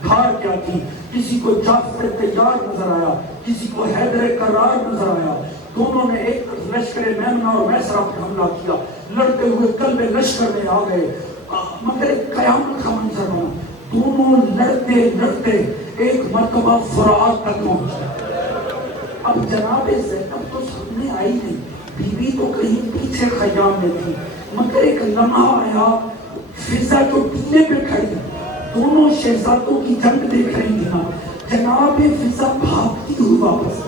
دھار کیا تھی، کسی کو جعفر تیار نظر آیا، کسی کو حیدر کرار نظر آیا۔ دونوں نے ایک لشکر میمنہ اور میسرہ پہ حملہ کیا، لڑتے ہوئے قلب لشکر میں آ گئے، مگر ایک قیامت کا منظر بنا۔ دونوں لڑتے لڑتے ایک مرتبہ فرات تک پہنچے۔ اب جناب زینب تو سامنے آئی نہیں، بی بی تو کہیں پیچھے خیام میں تھی، مگر ایک لمحہ آیا، فضا جو ٹیلے پہ کھڑی، دونوں شہزادوں کی جنگ دیکھ رہی تھی نا، جناب فضا بھاگتی ہوئی واپس،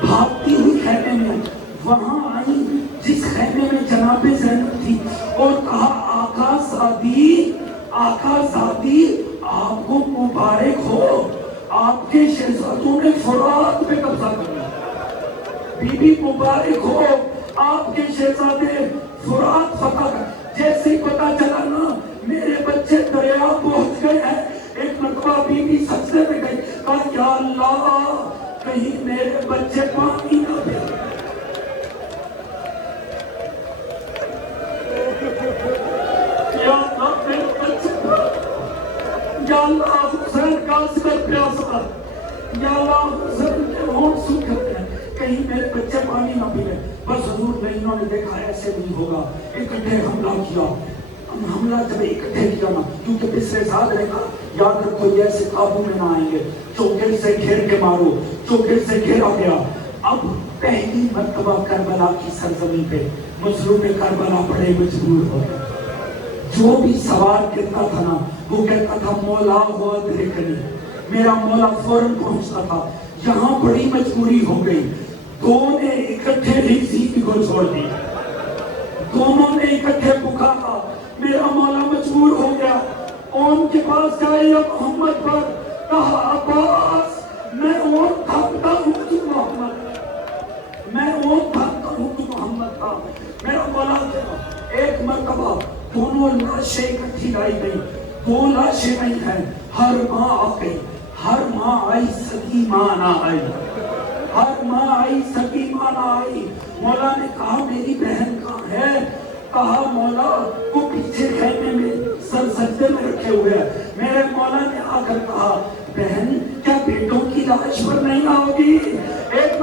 بھاگتی ہوئی خیمے میں وہاں آئی جس خیمے میں جناب زینب تھی، اور کہا آقا زادی، آقا زادی، آپ کو مبارک ہو، آپ کے شہزادوں نے فرات پہ قبضہ کر لیا۔ بی بی مبارک ہو، آپ کے شہزادے فرات فتح کر۔ جیسے پتا چلا نا میرے بچے دریا پہنچ گئے ہیں، ایک مرتبہ بی بی سجدے میں گئی، کہا یا اللہ کہیں میرے بچے پانی نہ پی۔ یا اللہ میرے بچے، یا اللہ حسین کا اصغر پیاسا، یا اللہ حسین کے ہونٹ سوکھ گئے ہیں، کہیں میرے بچے پانی نہ پی لیں۔ بس حضور نے انہوں نے دیکھا ایسے نہیں ہوگا، اکٹھے حملہ کیا۔ حملہ جب اکٹھے کیا نا، کیونکہ پچھلے سال نے کہا یاد رکھو یہ ایسے قابو میں نہ آئیں گے، چوکر سے گھیر کے مارو، چوکر سے گھیرا گیا۔ اب پہلی مرتبہ کربلا کی سرزمین پہ مظلوم کربلا بڑے مجبور ہو گئے۔ جو بھی سوار کرتا تھا نا وہ کہتا تھا مولا ہوا ادرکنی، میرا مولا فوراً پہنچتا تھا۔ یہاں بڑی مجبوری ہو گئی، دونوں نے اکٹھے ریزی کو چھوڑ دی، دونوں نے اکٹھے پکارا، میرا مولا مجبور ہو گیا، ان کے پاس جائے محمد پر، کہا عباس میں اون تھکتا ہوں تو محمد، میں اون تھکتا ہوں تو محمد تھا، میرا مولا کیا۔ ایک مرتبہ دونوں لاشیں اکٹھی لائی گئی، دو لاشیں نہیں ہیں، ہر ماں آ گئی، ہر ماں آئی سکی ماں نہ آئی، ہر ماں آئی سکی ماں نہ آئی۔ مولا نے کہا میری بہن کہاں ہے؟ کہا مولا وہ پیچھے خیمے میں سر سجدے میں رکھے ہوئے ہیں۔ میرے مولا نے آ کر کہا بہن کیا بیٹوں کی لاش پر نہیں آؤ گی؟ ایک